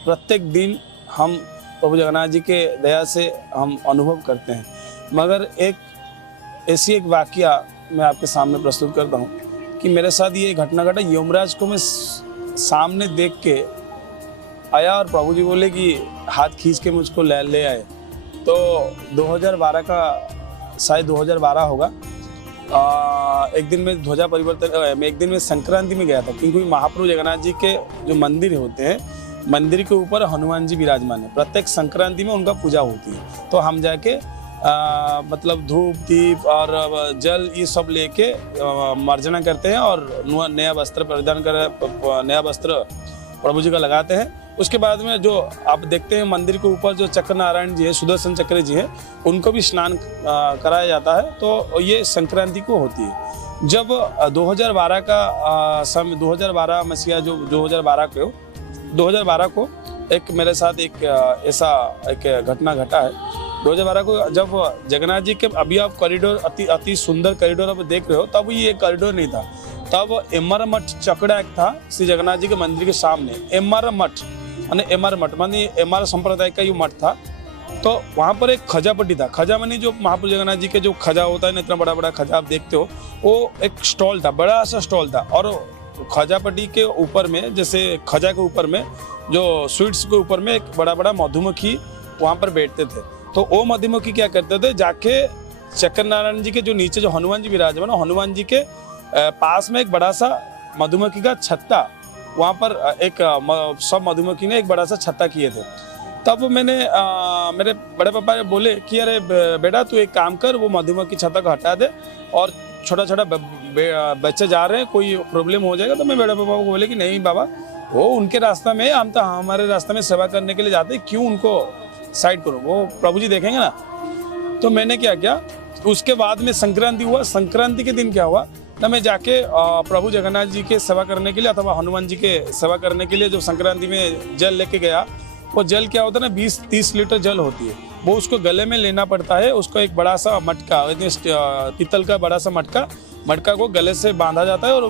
प्रत्येक दिन हम प्रभु जगन्नाथ जी के दया से हम अनुभव करते हैं। मगर ऐसी एक वाकया मैं आपके सामने प्रस्तुत करता हूँ कि मेरे साथ ये घटना घटा। यमराज को मैं सामने देख के आया और प्रभु जी बोले कि हाथ खींच के मुझको ले आए। तो 2012 का शायद 2012 होगा। एक दिन में ध्वजा परिवर्तन, एक दिन में संक्रांति में गया था, क्योंकि महाप्रभु जगन्नाथ जी के जो मंदिर होते हैं, मंदिर के ऊपर हनुमान जी विराजमान है। प्रत्येक संक्रांति में उनका पूजा होती है। तो हम जाके मतलब धूप दीप और जल ये सब लेके मार्जना करते हैं और नया वस्त्र परिधान कर, नया वस्त्र प्रभु जी का लगाते हैं। उसके बाद में जो आप देखते हैं मंदिर के ऊपर जो चक्र नारायण जी है, सुदर्शन चक्र जी हैं, उनको भी स्नान कराया जाता है। तो ये संक्रांति को होती है। जब 2012 का समय 2012 मसीहा जो 2012 को एक मेरे साथ एक ऐसा एक घटना घटा है। 2012 को जब जगन्नाथ जी के अभी आप कॉरिडोर अति सुंदर कॉरिडोर आप देख रहे हो, तब ये कॉरिडोर नहीं था। तब एमआर मठ चकड़ा एक था श्री जगन्नाथ जी के मंदिर के सामने। एमआर मठ मानी एमआर संप्रदाय का ये मठ था। तो वहाँ पर एक खजापट्टी था। खजा मानी जो महाप्रभु जगन्नाथ जी के जो खजा होता है ना, इतना बड़ा बड़ा खजा आप देखते हो, वो एक स्टॉल था, बड़ा सा स्टॉल था। और खजापट्टी के ऊपर में, जैसे खजा के ऊपर में जो स्वीट्स के ऊपर में एक बड़ा बड़ा मधुमक्खी वहाँ पर बैठते थे। तो वो मधुमक्खी क्या करते थे, जाके चक्र नारायण जी के जो नीचे जो हनुमान जी विराजमान, हनुमान जी के पास में एक बड़ा सा मधुमक्खी का छत्ता, वहाँ पर एक सब मधुमक्खी ने एक बड़ा सा छत्ता किए थे। तब मैंने मेरे बड़े पापा ने बोले कि अरे बेटा तू एक काम कर, वो मधुमक्खी छत्ता को हटा दे और छोटा छोटा बच्चे जा रहे हैं, कोई प्रॉब्लम हो जाएगा। तो मैं बड़े पापा को बोले कि नहीं बाबा, वो उनके रास्ता में, हम तो हमारे रास्ते में सेवा करने के लिए जाते हैं, क्यों उनको साइड करो, वो प्रभु जी देखेंगे ना। तो मैंने क्या किया, उसके बाद में संक्रांति हुआ। संक्रांति के दिन क्या हुआ ना, मैं जाके प्रभु जगन्नाथ जी के सेवा करने के लिए अथवा हनुमान जी के सेवा करने के लिए जो संक्रांति में जल लेके गया, वो जल क्या होता है ना, 20-30 लीटर जल होती है। वो उसको गले में लेना पड़ता है। उसको एक बड़ा सा मटका, पीतल का बड़ा सा मटका को गले से बांधा जाता है और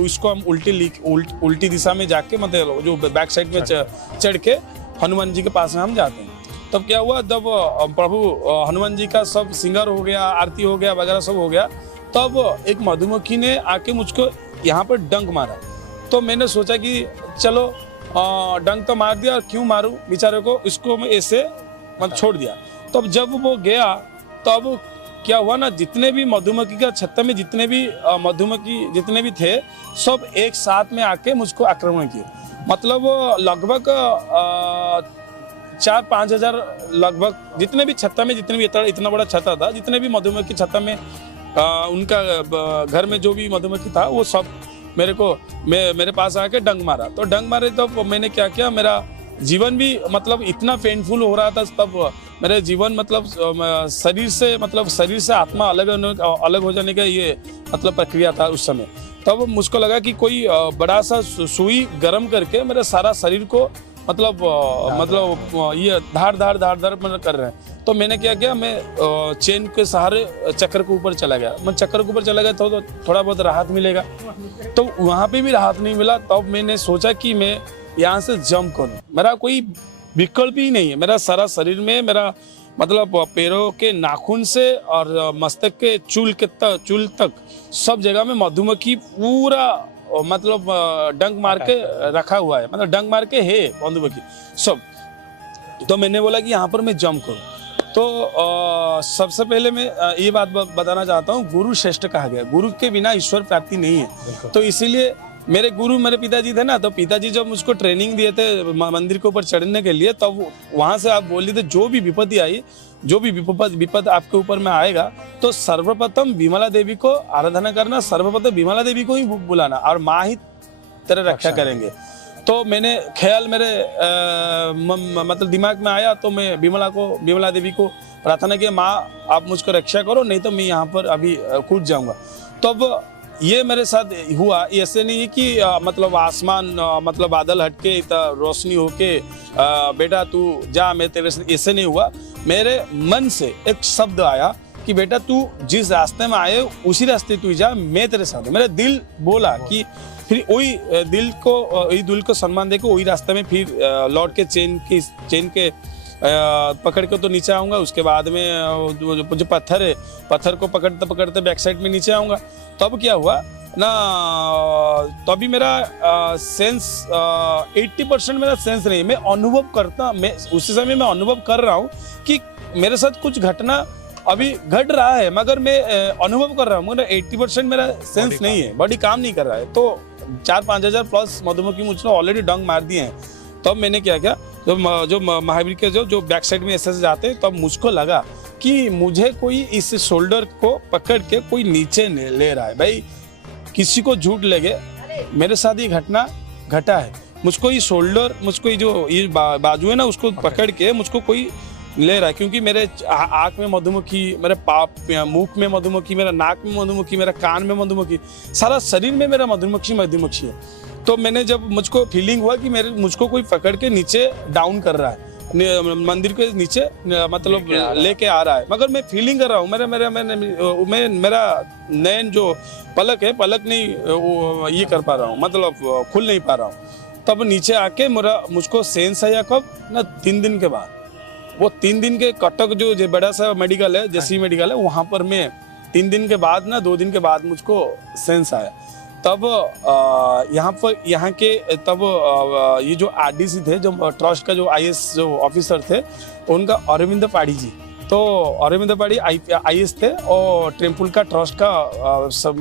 उसको हम उल्टी दिशा में जाके, मतलब जो बैक साइड में चढ़ के हनुमान जी के पास में हम जाते हैं। तब क्या हुआ, जब प्रभु हनुमान जी का सब श्रृंगार हो गया, आरती हो गया, वगैरह सब हो गया, तब एक मधुमक्खी ने आके मुझको यहाँ पर डंक मारा। तो मैंने सोचा कि चलो डंक तो मार दिया, और क्यों मारूं बेचारे को, इसको मैं ऐसे मतलब छोड़ दिया। तब जब वो गया, तब क्या हुआ ना, जितने भी मधुमक्खी का छत्ते में जितने भी मधुमक्खी जितने भी थे, सब एक साथ में आके मुझको आक्रमण किए। मतलब लगभग 4-5 हजार लगभग, जितने भी छत्ता में, जितने भी इतना बड़ा छत्ता था, जितने भी मधुमक्खी छत्ता में उनका घर में जो भी मधुमक्खी था, वो सब मेरे पास आके डंक मारा। तो डंक मारे तो मैंने क्या किया, मेरा जीवन भी मतलब इतना पेनफुल हो रहा था। तब मेरे जीवन मतलब शरीर से आत्मा अलग हो जाने का ये मतलब प्रक्रिया था उस समय। तब मुझको लगा कि कोई बड़ा सा सुई गर्म करके मेरे सारा शरीर को मतलब ये धार मतलब कर रहे हैं। तो मैंने क्या किया, मैं चेन के सहारे चक्कर के ऊपर चला गया। मैं चक्कर के ऊपर चला गया तो थोड़ा बहुत राहत मिलेगा। तो वहाँ पे भी राहत नहीं मिला। तब मैंने सोचा कि मैं यहाँ से जंप करूँ। मेरा कोई विकल्प ही नहीं है। मेरा सारा शरीर में, मेरा मतलब पैरों के नाखून से और मस्तक के चूल तक सब जगह में मधुमक्खी पूरा मतलब डंक मार के रखा हुआ है, मतलब डंक मार के है मधुमक्खी सब। तो मैंने बोला कि यहाँ पर मैं जंप करूँ। तो सबसे पहले मैं ये बात बताना चाहता हूँ, गुरु श्रेष्ठ कहा गया, गुरु के बिना ईश्वर प्राप्ति नहीं है। तो इसीलिए मेरे गुरु मेरे पिताजी थे ना, तो पिताजी जब मुझको ट्रेनिंग दिए थे मंदिर के ऊपर चढ़ने के लिए, तब वहाँ से आप बोल रहे थे जो भी विपत्ति आई, जो भी विपद आपके ऊपर में आएगा, तो सर्वप्रथम विमला देवी को आराधना करना, सर्वप्रथम विमला देवी को ही बुलाना, और माँ ही तेरे रक्षा करेंगे। तो मैंने ख्याल मेरे मतलब दिमाग में आया, तो मैं विमला देवी को प्रार्थना किया, माँ आप मुझको रक्षा करो, नहीं तो मैं यहाँ पर अभी कूद जाऊँगा। तब ये मेरे साथ हुआ। ऐसे नहीं है कि मतलब आसमान मतलब बादल हटके रोशनी होके बेटा तू जा मैं तेरे से, ऐसे नहीं हुआ। मेरे मन से एक शब्द आया कि बेटा तू जिस रास्ते में आए उसी रास्ते तू जा, मैं तेरे साथ हूं। मेरा दिल बोला कि फिर वही दिल को सम्मान देकर वही रास्ते में फिर लौट के चेन के पकड़ के तो नीचे आऊँगा। उसके बाद में जो पत्थर है, पत्थर को पकड़ते पकड़ते बैक साइड में नीचे आऊँगा। तब क्या हुआ ना, तभी मेरा सेंस 80% मेरा सेंस नहीं, मैं अनुभव करता, मैं उसी समय मैं अनुभव कर रहा हूँ कि मेरे साथ कुछ घटना अभी घट रहा है, मगर मैं अनुभव कर रहा हूँ, मगर 80% मेरा सेंस नहीं है, बॉडी काम नहीं कर रहा है। तो 4-5 हजार प्लस मधुमक्खी मुझे ऑलरेडी डंक मार दिए हैं। तब मैंने क्या किया, जो महावीर के जो बैक साइड में ऐसे जाते हैं, तब मुझको लगा कि मुझे कोई इस शोल्डर को पकड़ के कोई नीचे ले रहा है। भाई किसी को झूठ लगे, मेरे साथ ये घटना घटा है। मुझको ये शोल्डर, मुझको ये बाजू है ना, उसको पकड़ के मुझको कोई ले रहा है, क्योंकि मेरे आँख में मधुमक्खी, मेरे मुख में मधुमक्खी, मेरा नाक में मधुमक्खी, मेरा कान में मधुमक्खी, सारा शरीर में मेरा मधुमक्खी है। तो मैंने जब मुझको फीलिंग हुआ कि मुझको कोई पकड़ के नीचे डाउन कर रहा है, मंदिर के नीचे मतलब लेके आ रहा है, मगर मैं फीलिंग कर रहा हूँ, मेरा नयन जो पलक है, पलक नहीं ये कर पा रहा हूँ, मतलब खुल नहीं पा रहा हूँ। तब नीचे आके मुझको सेंस आया कब ना, 3 दिन के बाद। वो 3 दिन के कटक जो बड़ा सा मेडिकल है, जैसी मेडिकल है, वहाँ पर मैं 3 दिन के बाद ना, 2 दिन के बाद मुझको सेंस आया। तब यहाँ के ये जो आरडीसी थे, जो ट्रस्ट का जो आईएएस जो ऑफिसर थे, उनका अरविंद पाड़ी जी, तो अरविंद पाड़ी आईएएस थे और टेम्पल का ट्रस्ट का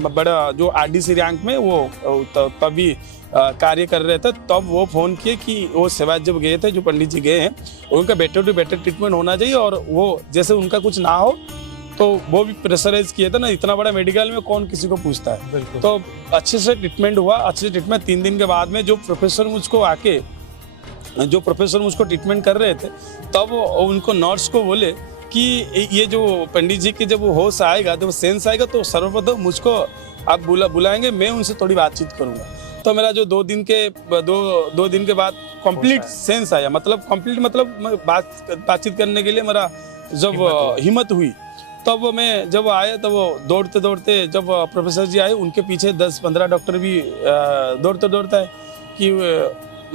बड़ा जो आरडीसी रैंक में वो तभी कार्य कर रहे थे। तब वो फोन किए कि वो सेवायत जब गए थे, जो पंडित जी गए हैं, उनका बेटर टू बेटर ट्रीटमेंट होना चाहिए, और वो जैसे उनका कुछ ना हो, तो वो भी प्रेशराइज किए थे ना, इतना बड़ा मेडिकल में कौन किसी को पूछता है। तो अच्छे से ट्रीटमेंट हुआ, अच्छे से ट्रीटमेंट 3 दिन के बाद में जो प्रोफेसर मुझको ट्रीटमेंट कर रहे थे, तब उनको नर्स को बोले कि ये जो पंडित जी के जब होश आएगा, जब सेंस आएगा, तो सर्वप्रथम मुझको आप बुलाएंगे, मैं उनसे थोड़ी बातचीत करूंगा। तो मेरा जो 2 दिन के बाद कंप्लीट सेंस आया, मतलब कंप्लीट मतलब बातचीत करने के लिए मेरा जब हिम्मत हुई, तब मैं जब आया, तब दौड़ते दौड़ते जब प्रोफेसर जी आए, उनके पीछे 10-15 डॉक्टर भी दौड़ते आए कि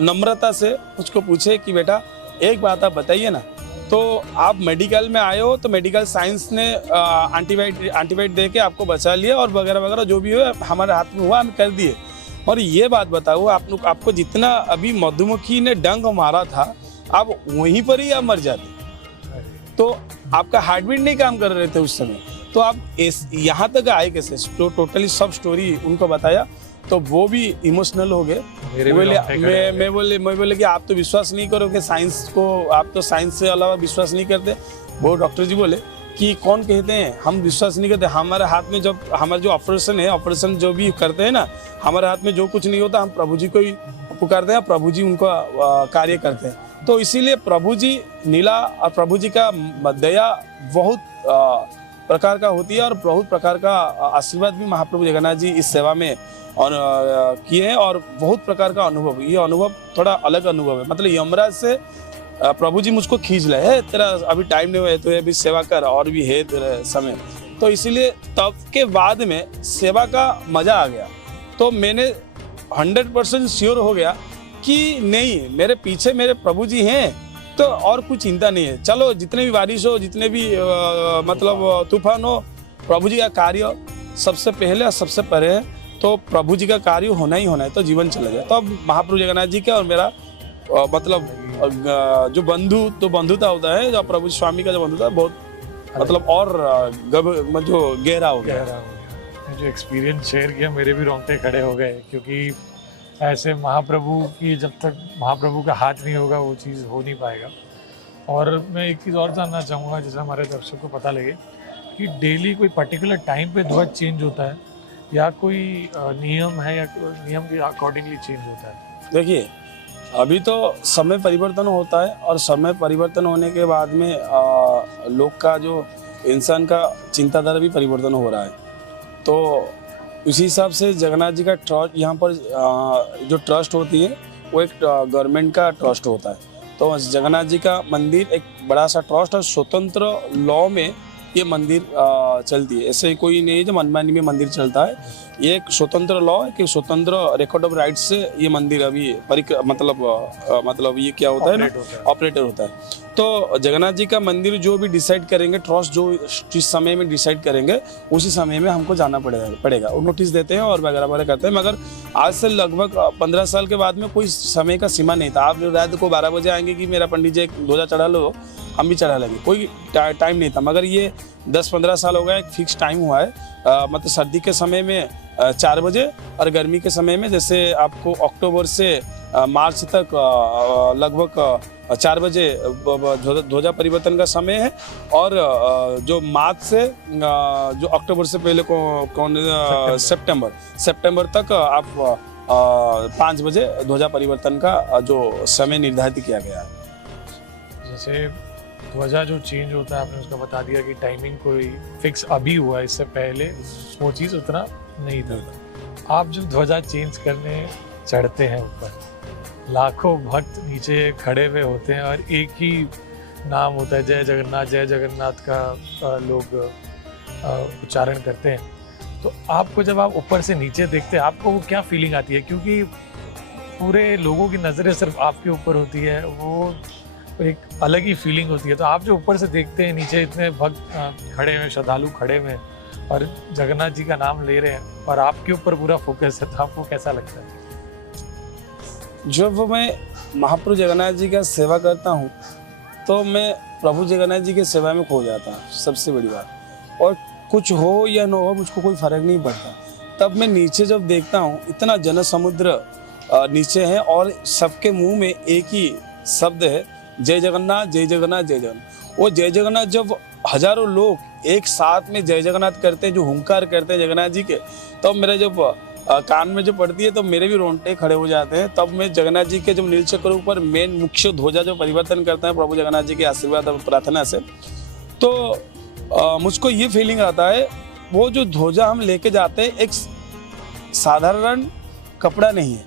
नम्रता से मुझको पूछे कि बेटा एक बात आप बताइए ना, तो आप मेडिकल में आए हो, तो मेडिकल साइंस ने एंटीबायोटिक दे के आपको बचा लिया, और वगैरह वगैरह जो भी हो हमारे हाथ में हुआ हम कर दिए, और ये बात बताओ आपको जितना अभी मधुमक्खी ने डंक मारा था, आप वहीं पर ही आप मर जाते, तो आपका हार्ट बीट नहीं काम कर रहे थे उस समय, तो आप यहाँ तक आए कैसे? तो टोटली सब स्टोरी उनको बताया, तो वो भी इमोशनल हो गए। मैं बोले कि आप तो विश्वास नहीं करोगे साइंस को, आप तो साइंस से अलावा विश्वास नहीं करते। वो डॉक्टर जी बोले कि कौन कहते हैं हम विश्वास नहीं करते, हमारे हाथ में जब हमारा जो ऑपरेशन जो भी करते हैं ना, हमारे हाथ में जो कुछ नहीं होता, हम प्रभु जी को ही पुकारते हैं, प्रभु जी उनका कार्य करते हैं। तो इसीलिए प्रभु जी नीला और प्रभु जी का दया बहुत प्रकार का होती है, और बहुत प्रकार का आशीर्वाद भी महाप्रभु जगन्नाथ जी इस सेवा में और किए हैं, और बहुत प्रकार का अनुभव, ये अनुभव थोड़ा अलग अनुभव है। मतलब यमराज से प्रभु जी मुझको खींच ले, है तेरा अभी टाइम नहीं हुआ है, तो अभी सेवा कर, और भी है तेरा समय। तो इसीलिए तब के बाद में सेवा का मजा आ गया, तो मैंने 100% श्योर हो गया कि नहीं, मेरे पीछे मेरे प्रभु जी हैं, तो और कुछ चिंता नहीं है। चलो जितने भी बारिश हो, जितने भी मतलब तूफान हो, प्रभु जी का कार्य सबसे पहले और सबसे परे है, तो प्रभु जी का कार्य होना ही होना है, तो जीवन चला जाए। तो अब महाप्रभु जगन्नाथ जी का और मेरा मतलब जो बंधुता होता है, जो प्रभु स्वामी का जो बंधुता, बहुत मतलब और जो गहरा हो गया। जो एक्सपीरियंस शेयर किया, मेरे भी रोंगटे खड़े हो गए, क्योंकि ऐसे महाप्रभु की जब तक महाप्रभु का हाथ नहीं होगा वो चीज़ हो नहीं पाएगा। और मैं एक चीज़ और जानना चाहूँगा, जैसे हमारे दर्शकों को पता लगे कि डेली कोई पर्टिकुलर टाइम पे ध्वज चेंज होता है, या कोई नियम है, या नियम के अकॉर्डिंगली चेंज होता है? देखिए, अभी तो समय परिवर्तन होता है, और समय परिवर्तन होने के बाद में लोग का जो इंसान का चिंताधारा भी परिवर्तन हो रहा है। तो उसी हिसाब से जगन्नाथ जी का ट्रस्ट, यहाँ पर जो ट्रस्ट होती है वो एक गवर्नमेंट का ट्रस्ट होता है। तो जगन्नाथ जी का मंदिर एक बड़ा सा ट्रस्ट है, स्वतंत्र लॉ में ये मंदिर चलती है, ऐसे कोई नहीं है जो मनमानी में मंदिर चलता है। ये एक स्वतंत्र लॉ है कि स्वतंत्र रिकॉर्ड ऑफ राइट्स से ये मंदिर अभी मतलब ये क्या होता है ना, ऑपरेटर होता है। तो जगन्नाथ जी का मंदिर जो भी डिसाइड करेंगे, ट्रस्ट जो जिस समय में डिसाइड करेंगे, उसी समय में हमको जाना पड़ेगा। वो नोटिस देते हैं और वगैरह वगैरह करते हैं। मगर आज से लगभग 15 साल के बाद में कोई समय का सीमा नहीं था। आप रात को 12 बजे आएंगे कि मेरा पंडित जी एक ध्वजा चढ़ा लो, हम भी चढ़ा लगे, कोई टाइम नहीं था। मगर ये 10-15 साल हो गया, एक फिक्स टाइम हुआ है। मतलब सर्दी के समय में 4 बजे और गर्मी के समय में जैसे आपको अक्टूबर से मार्च तक लगभग 4 बजे ध्वजा परिवर्तन का समय है। और जो मार्च से जो अक्टूबर से पहले सितंबर तक आप 5 बजे ध्वजा परिवर्तन का जो समय निर्धारित किया गया है। जैसे ध्वजा जो चेंज होता है, आपने उसका बता दिया कि टाइमिंग कोई फिक्स अभी हुआ है, इससे पहले वो चीज़ उतना नहीं था। आप जब ध्वजा चेंज करने चढ़ते हैं ऊपर, लाखों भक्त नीचे खड़े हुए होते हैं और एक ही नाम होता है जय जगन्नाथ का लोग उच्चारण करते हैं। तो आपको जब आप ऊपर से नीचे देखते हैं, आपको वो क्या फीलिंग आती है? क्योंकि पूरे लोगों की नज़रें सिर्फ आपके ऊपर होती है, वो एक अलग ही फीलिंग होती है। तो आप जो ऊपर से देखते हैं, नीचे इतने भक्त खड़े हुए, श्रद्धालु खड़े हुए हैं और जगन्नाथ जी का नाम ले रहे हैं और आपके ऊपर पूरा फोकस है, तो आपको कैसा लगता है? जब मैं महाप्रभु जगन्नाथ जी का सेवा करता हूँ तो मैं प्रभु जगन्नाथ जी की सेवा में खो जाता हूँ, सबसे बड़ी बात। और कुछ हो या न हो, मुझको कोई फर्क नहीं पड़ता। तब मैं नीचे जब देखता हूँ, इतना जन समुद्र नीचे है और सबके मुंह में एक ही शब्द है, जय जगन्नाथ जय जगन्नाथ जय जगन्नाथ। वो जय जगन्नाथ जब हजारों लोग एक साथ में जय जगन्नाथ करते हैं, जो हुंकार करते हैं जगन्नाथ जी के, तब मेरा जब कान में जो पड़ती है तो मेरे भी रोंगटे खड़े हो जाते हैं। तब मैं जगन्नाथ जी के जब नीलचक्र ऊपर मेन मुख्य ध्वजा जो परिवर्तन करता है प्रभु जगन्नाथ जी के आशीर्वाद और प्रार्थना से, तो मुझको ये फीलिंग आता है, वो जो ध्वजा हम लेके जाते हैं एक साधारण कपड़ा नहीं है,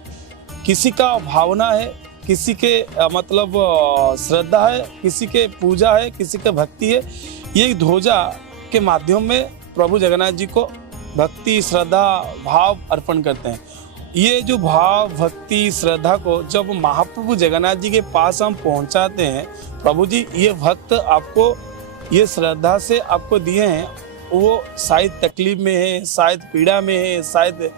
किसी का भावना है, किसी के मतलब श्रद्धा है, किसी के पूजा है, किसी के भक्ति है। ये ध्वजा के माध्यम में प्रभु जगन्नाथ जी को भक्ति श्रद्धा भाव अर्पण करते हैं। ये जो भाव भक्ति श्रद्धा को जब महाप्रभु जगन्नाथ जी के पास हम पहुंचाते हैं, प्रभु जी ये भक्त आपको ये श्रद्धा से आपको दिए हैं, वो शायद तकलीफ में है, शायद पीड़ा में है, शायद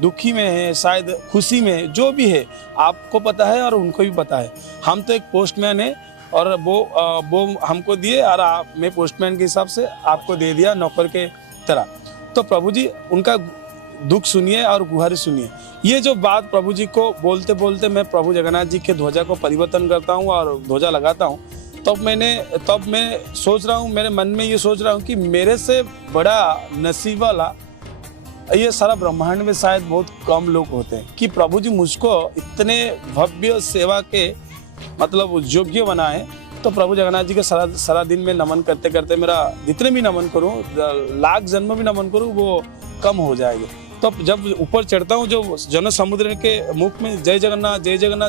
दुखी में है, शायद खुशी में है, जो भी है आपको पता है और उनको भी पता है। हम तो एक पोस्टमैन है और वो हमको दिए और मैं पोस्टमैन के हिसाब से आपको दे दिया नौकर के तरह। तो प्रभु जी उनका दुख सुनिए और गुहारी सुनिए। ये जो बात प्रभु जी को बोलते बोलते मैं प्रभु जगन्नाथ जी के ध्वजा को परिवर्तन करता हूँ और ध्वजा लगाता हूँ, तब मैं सोच रहा हूँ, मेरे मन में ये सोच रहा हूँ कि मेरे से बड़ा नसीब वाला ये सारा ब्रह्मांड में शायद बहुत कम लोग होते हैं कि प्रभु जी मुझको इतने भव्य सेवा के मतलब योग्य बनाए। तो प्रभु जगन्नाथ जी के सारा दिन में नमन करते करते मेरा जितने भी नमन करूं, लाख जन्म भी नमन करूं, वो कम हो जाएगा। तो जब ऊपर चढ़ता हूं, जो जन समुद्र के मुख में जय जगन्नाथ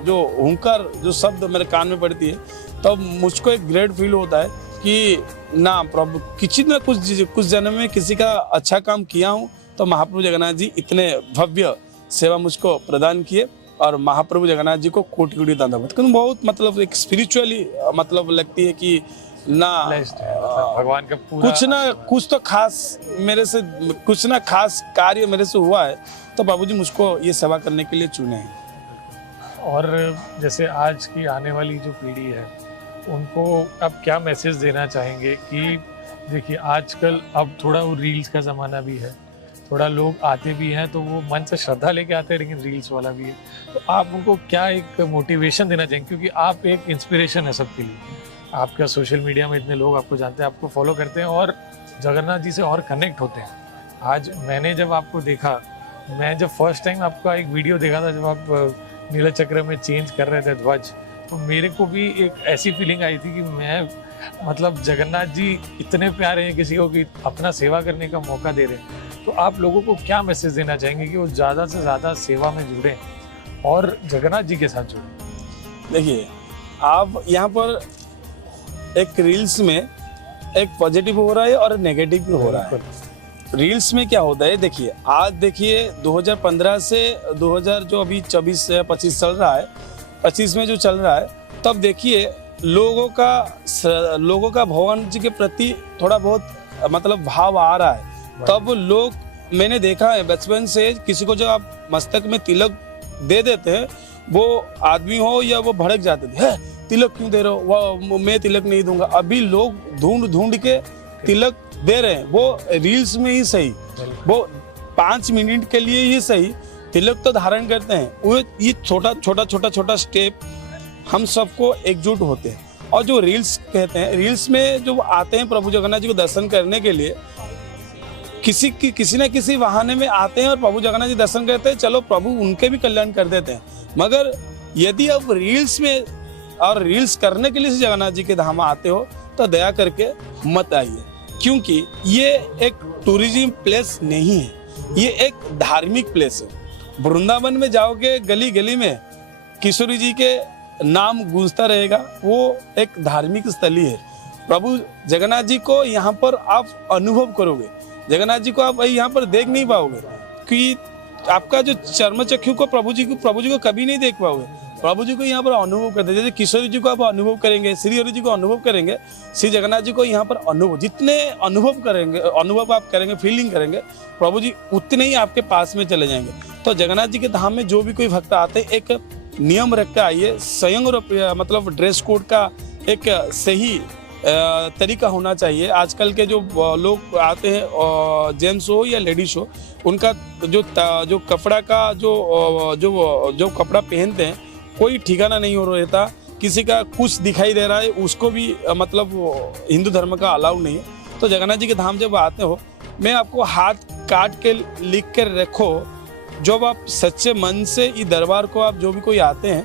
जो हुंकार जो शब्द मेरे कान में पड़ती है, तब मुझको एक ग्रेट फील होता है कि ना प्रभु किसी न कुछ जन्म में किसी का अच्छा काम किया हूँ, तो महाप्रभु जगन्नाथ जी इतने भव्य सेवा मुझको प्रदान किए और महाप्रभु जगन्नाथ जी को कोटि कोटि दंडवत। बहुत मतलब एक स्पिरिचुअली मतलब लगती है कि ना भगवान का पूरा कुछ तो खास मेरे से कुछ ना खास कार्य मेरे से हुआ है, तो बाबू जी मुझको ये सेवा करने के लिए चुने हैं। और जैसे आज की आने वाली जो पीढ़ी है, उनको अब क्या मैसेज देना चाहेंगे कि देखिए आजकल अब थोड़ा वो रील्स का ज़माना भी है, थोड़ा लोग आते भी हैं तो वो मन से श्रद्धा लेके आते हैं, लेकिन रील्स वाला भी है। तो आप उनको क्या एक मोटिवेशन देना चाहेंगे, क्योंकि आप एक इंस्पिरेशन है सबके लिए। आपका सोशल मीडिया में इतने लोग आपको जानते हैं, आपको फॉलो करते हैं और जगन्नाथ जी से और कनेक्ट होते हैं। आज मैंने जब आपको देखा, मैं जब फर्स्ट टाइम आपका एक वीडियो देखा था जब आप नीलचक्र में चेंज कर रहे थे ध्वज, तो मेरे को भी एक ऐसी फीलिंग आई थी कि मैं मतलब जगन्नाथ जी इतने प्यारे हैं किसी को कि अपना सेवा करने का मौका दे रहे हैं। तो आप लोगों को क्या मैसेज देना चाहेंगे कि वो ज़्यादा से ज़्यादा सेवा में जुड़ें और जगन्नाथ जी के साथ जुड़ें? देखिए, आप यहाँ पर एक रील्स में एक पॉजिटिव हो रहा है और नेगेटिव भी हो रहा है। रील्स में क्या होता है, देखिए आज देखिए 2015 से 2000 जो अभी 24-25 चल रहा है, 25 में जो चल रहा है, तब देखिए लोगों का भगवान जी के प्रति थोड़ा बहुत मतलब भाव आ रहा है। तब लोग मैंने देखा है बचपन से, किसी को जब आप मस्तक में तिलक दे देते हैं, वो आदमी हो या वो भड़क जाते थे, तिलक क्यों दे रहे हो, वो मैं तिलक नहीं दूंगा। अभी लोग ढूंढ ढूंढ के तिलक दे रहे हैं, वो रील्स में ही सही, वो 5 मिनट के लिए ही सही तिलक तो धारण करते हैं। वो ये छोटा स्टेप हम सबको एकजुट होते हैं। और जो रील्स कहते हैं, रील्स में जो आते हैं प्रभु जगन्नाथ जी को दर्शन करने के लिए, किसी न किसी बहाने में आते हैं और प्रभु जगन्नाथ जी दर्शन करते हैं, चलो प्रभु उनके भी कल्याण कर देते हैं। मगर यदि आप रील्स में और रील्स करने के लिए जगन्नाथ जी के धाम आते हो तो दया करके मत आइए, क्योंकि ये एक टूरिज्म प्लेस नहीं है, ये एक धार्मिक प्लेस है। वृंदावन में जाओगे, गली गली में किशोरी जी के नाम गूंजता रहेगा, वो एक धार्मिक स्थली है। प्रभु जगन्नाथ जी को यहाँ पर आप अनुभव करोगे, जगन्नाथ जी को आप यहाँ पर देख नहीं पाओगे, क्योंकि आपका जो चर्म चक्षु को प्रभु जी को कभी नहीं देख पाओगे। प्रभु जी को यहाँ पर अनुभव करते, जैसे किशोरी जी को आप अनुभव करेंगे, श्री हरि जी को अनुभव करेंगे, श्री जगन्नाथ जी को यहाँ पर अनुभव, जितने अनुभव आप करेंगे, फीलिंग करेंगे, प्रभु जी उतने ही आपके पास में चले जाएंगे। तो जगन्नाथ जी के धाम में जो भी कोई भक्त आते हैं, एक नियम रख के आइए, स्वयं मतलब ड्रेस कोड का एक सही तरीका होना चाहिए। आजकल के जो लोग आते हैं, जेंट्स हो या लेडीज हो, उनका जो कपड़ा का जो कपड़ा पहनते हैं कोई ठिकाना नहीं हो रहता। किसी का कुछ दिखाई दे रहा है, उसको भी मतलब हिंदू धर्म का अलाउ नहीं है। तो जगन्नाथ जी के धाम जब आते हो, मैं आपको हाथ काट के लिख कर रखो, जब आप सच्चे मन से इस दरबार को आप जो भी कोई आते हैं,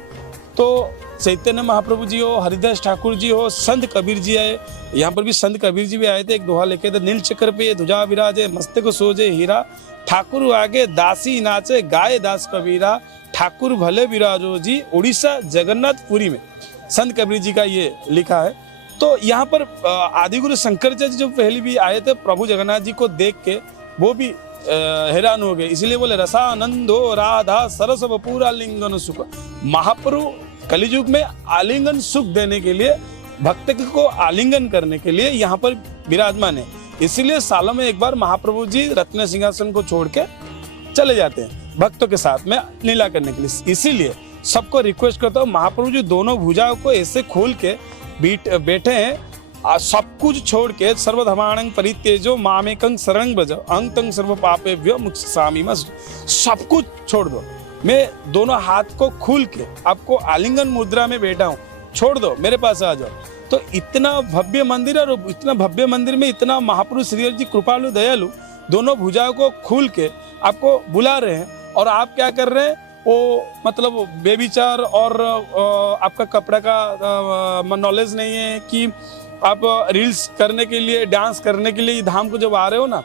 तो चैतन्य महाप्रभु जी हो, हरिदास ठाकुर जी हो, संत कबीर जी आए, यहाँ पर भी संत कबीर जी भी आए थे, एक दोहा लेके थे, नील चक्र पे ध्वजा विराजे, मस्तक सोजे हीरा, ठाकुर आगे दासी नाचे, गाए दास कबीरा, ठाकुर भले विराजो जी, उड़ीसा जगन्नाथपुरी में संत कबीर जी का ये लिखा है। तो यहाँ पर आदिगुरु शंकराचार्य जी जो पहले भी आए थे, प्रभु जगन्नाथ जी को देख के वो भी हैरान हो गए, इसलिए बोले रसानंदो राधा सरस पूरा लिंगन सुख। महाप्रभु कलियुग में आलिंगन सुख देने के लिए, भक्त को आलिंगन करने के लिए यहाँ पर विराजमान है। इसीलिए सालों में एक बार महाप्रभु जी रत्न सिंहासन को छोड़ के चले जाते हैं भक्तों के साथ में लीला करने के लिए। इसीलिए सबको रिक्वेस्ट करता हूँ, महाप्रभु जी दोनों भुजाओं को ऐसे खोल के बैठे हैं, सब कुछ छोड़ के, सर्वधर्माणं परित्यज्य मामेकं शरणं व्रज अहं तं सर्व पापेभ्यो मोक्षयिष्यामि, सब कुछ छोड़ दो। मैं दोनों हाथ को खोल के आपको आलिंगन मुद्रा में बैठा हूँ, छोड़ दो, मेरे पास आ जाओ। तो इतना भव्य मंदिर, और इतना भव्य मंदिर में इतना महापुरुष श्री हरि जी कृपालु दयालु दोनों भुजाओं को खोल के आपको बुला रहे हैं, और आप क्या कर रहे हैं, वो मतलब बेविचार और आपका कपड़ा का नॉलेज नहीं है कि आप रील्स करने के लिए, डांस करने के लिए धाम को जब आ रहे हो ना,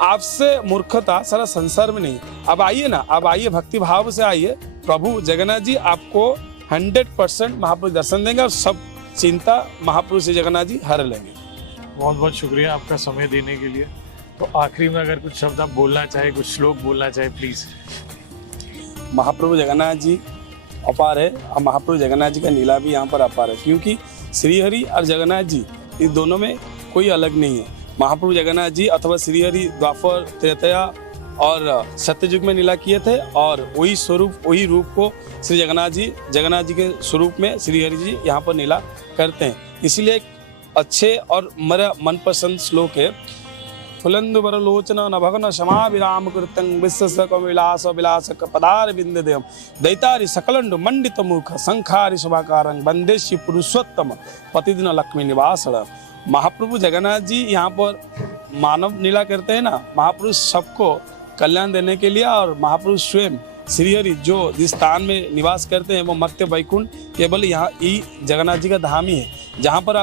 आपसे मूर्खता सारा संसार में नहीं। अब आइए ना, अब आइए, भक्ति भाव से आइए, प्रभु जगन्नाथ जी आपको 100% महापुरुष दर्शन देंगे और सब चिंता महापुरुष जगन्नाथ जी हर लेंगे। बहुत बहुत शुक्रिया आपका समय देने के लिए। तो आखिरी में अगर कुछ शब्द आप बोलना चाहे, कुछ श्लोक बोलना चाहे, प्लीज। महाप्रभु जगन्नाथ जी अपार है, और महाप्रभु जगन्नाथ जी का लीला भी यहाँ पर अपार है, क्योंकि श्रीहरि और जगन्नाथ जी इस दोनों में कोई अलग नहीं है। महाप्रभु जगन्नाथ जी अथवा श्रीहरि द्वापर, त्रेतया और सत्ययुग में लीला किए थे, और वही स्वरूप, वही रूप को श्री जगन्नाथ जी के स्वरूप में श्रीहरि जी यहाँ पर लीला करते हैं। इसलिए एक अच्छे और मेरा मनपसंद श्लोक है, फुलंदुबर लोचन नभगन क्षमा विराम कृतं विश्वसक विलास विलास पदार बिंददेव दैतारि सकलंड मंडित मुख संखारि शुभाकारं वंदेशी पुरुषोत्तम प्रतिदिन लक्ष्मी निवास। महाप्रभु जगन्नाथ जी यहाँ पर मानव लीला करते हैं ना, महापुरुष सबको कल्याण देने के लिए, और महापुरुष स्वयं श्रीहरि जो जिस स्थान में निवास करते हैं वो मर्त्य वैकुंठ केवल यहाँ ही जगन्नाथ जी का धाम ही है, जहाँ पर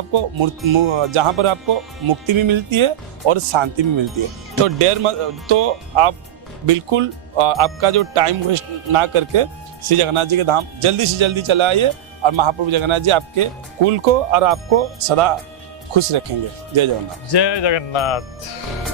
आपको मुक्ति भी मिलती है और शांति भी मिलती है। तो आप बिल्कुल आपका जो टाइम वेस्ट ना करके श्री जगन्नाथ जी के धाम जल्दी से जल्दी चले आइए, और महाप्रभु जगन्नाथ जी आपके कुल को और आपको सदा खुश रखेंगे। जय जगन्नाथ। जय जगन्नाथ।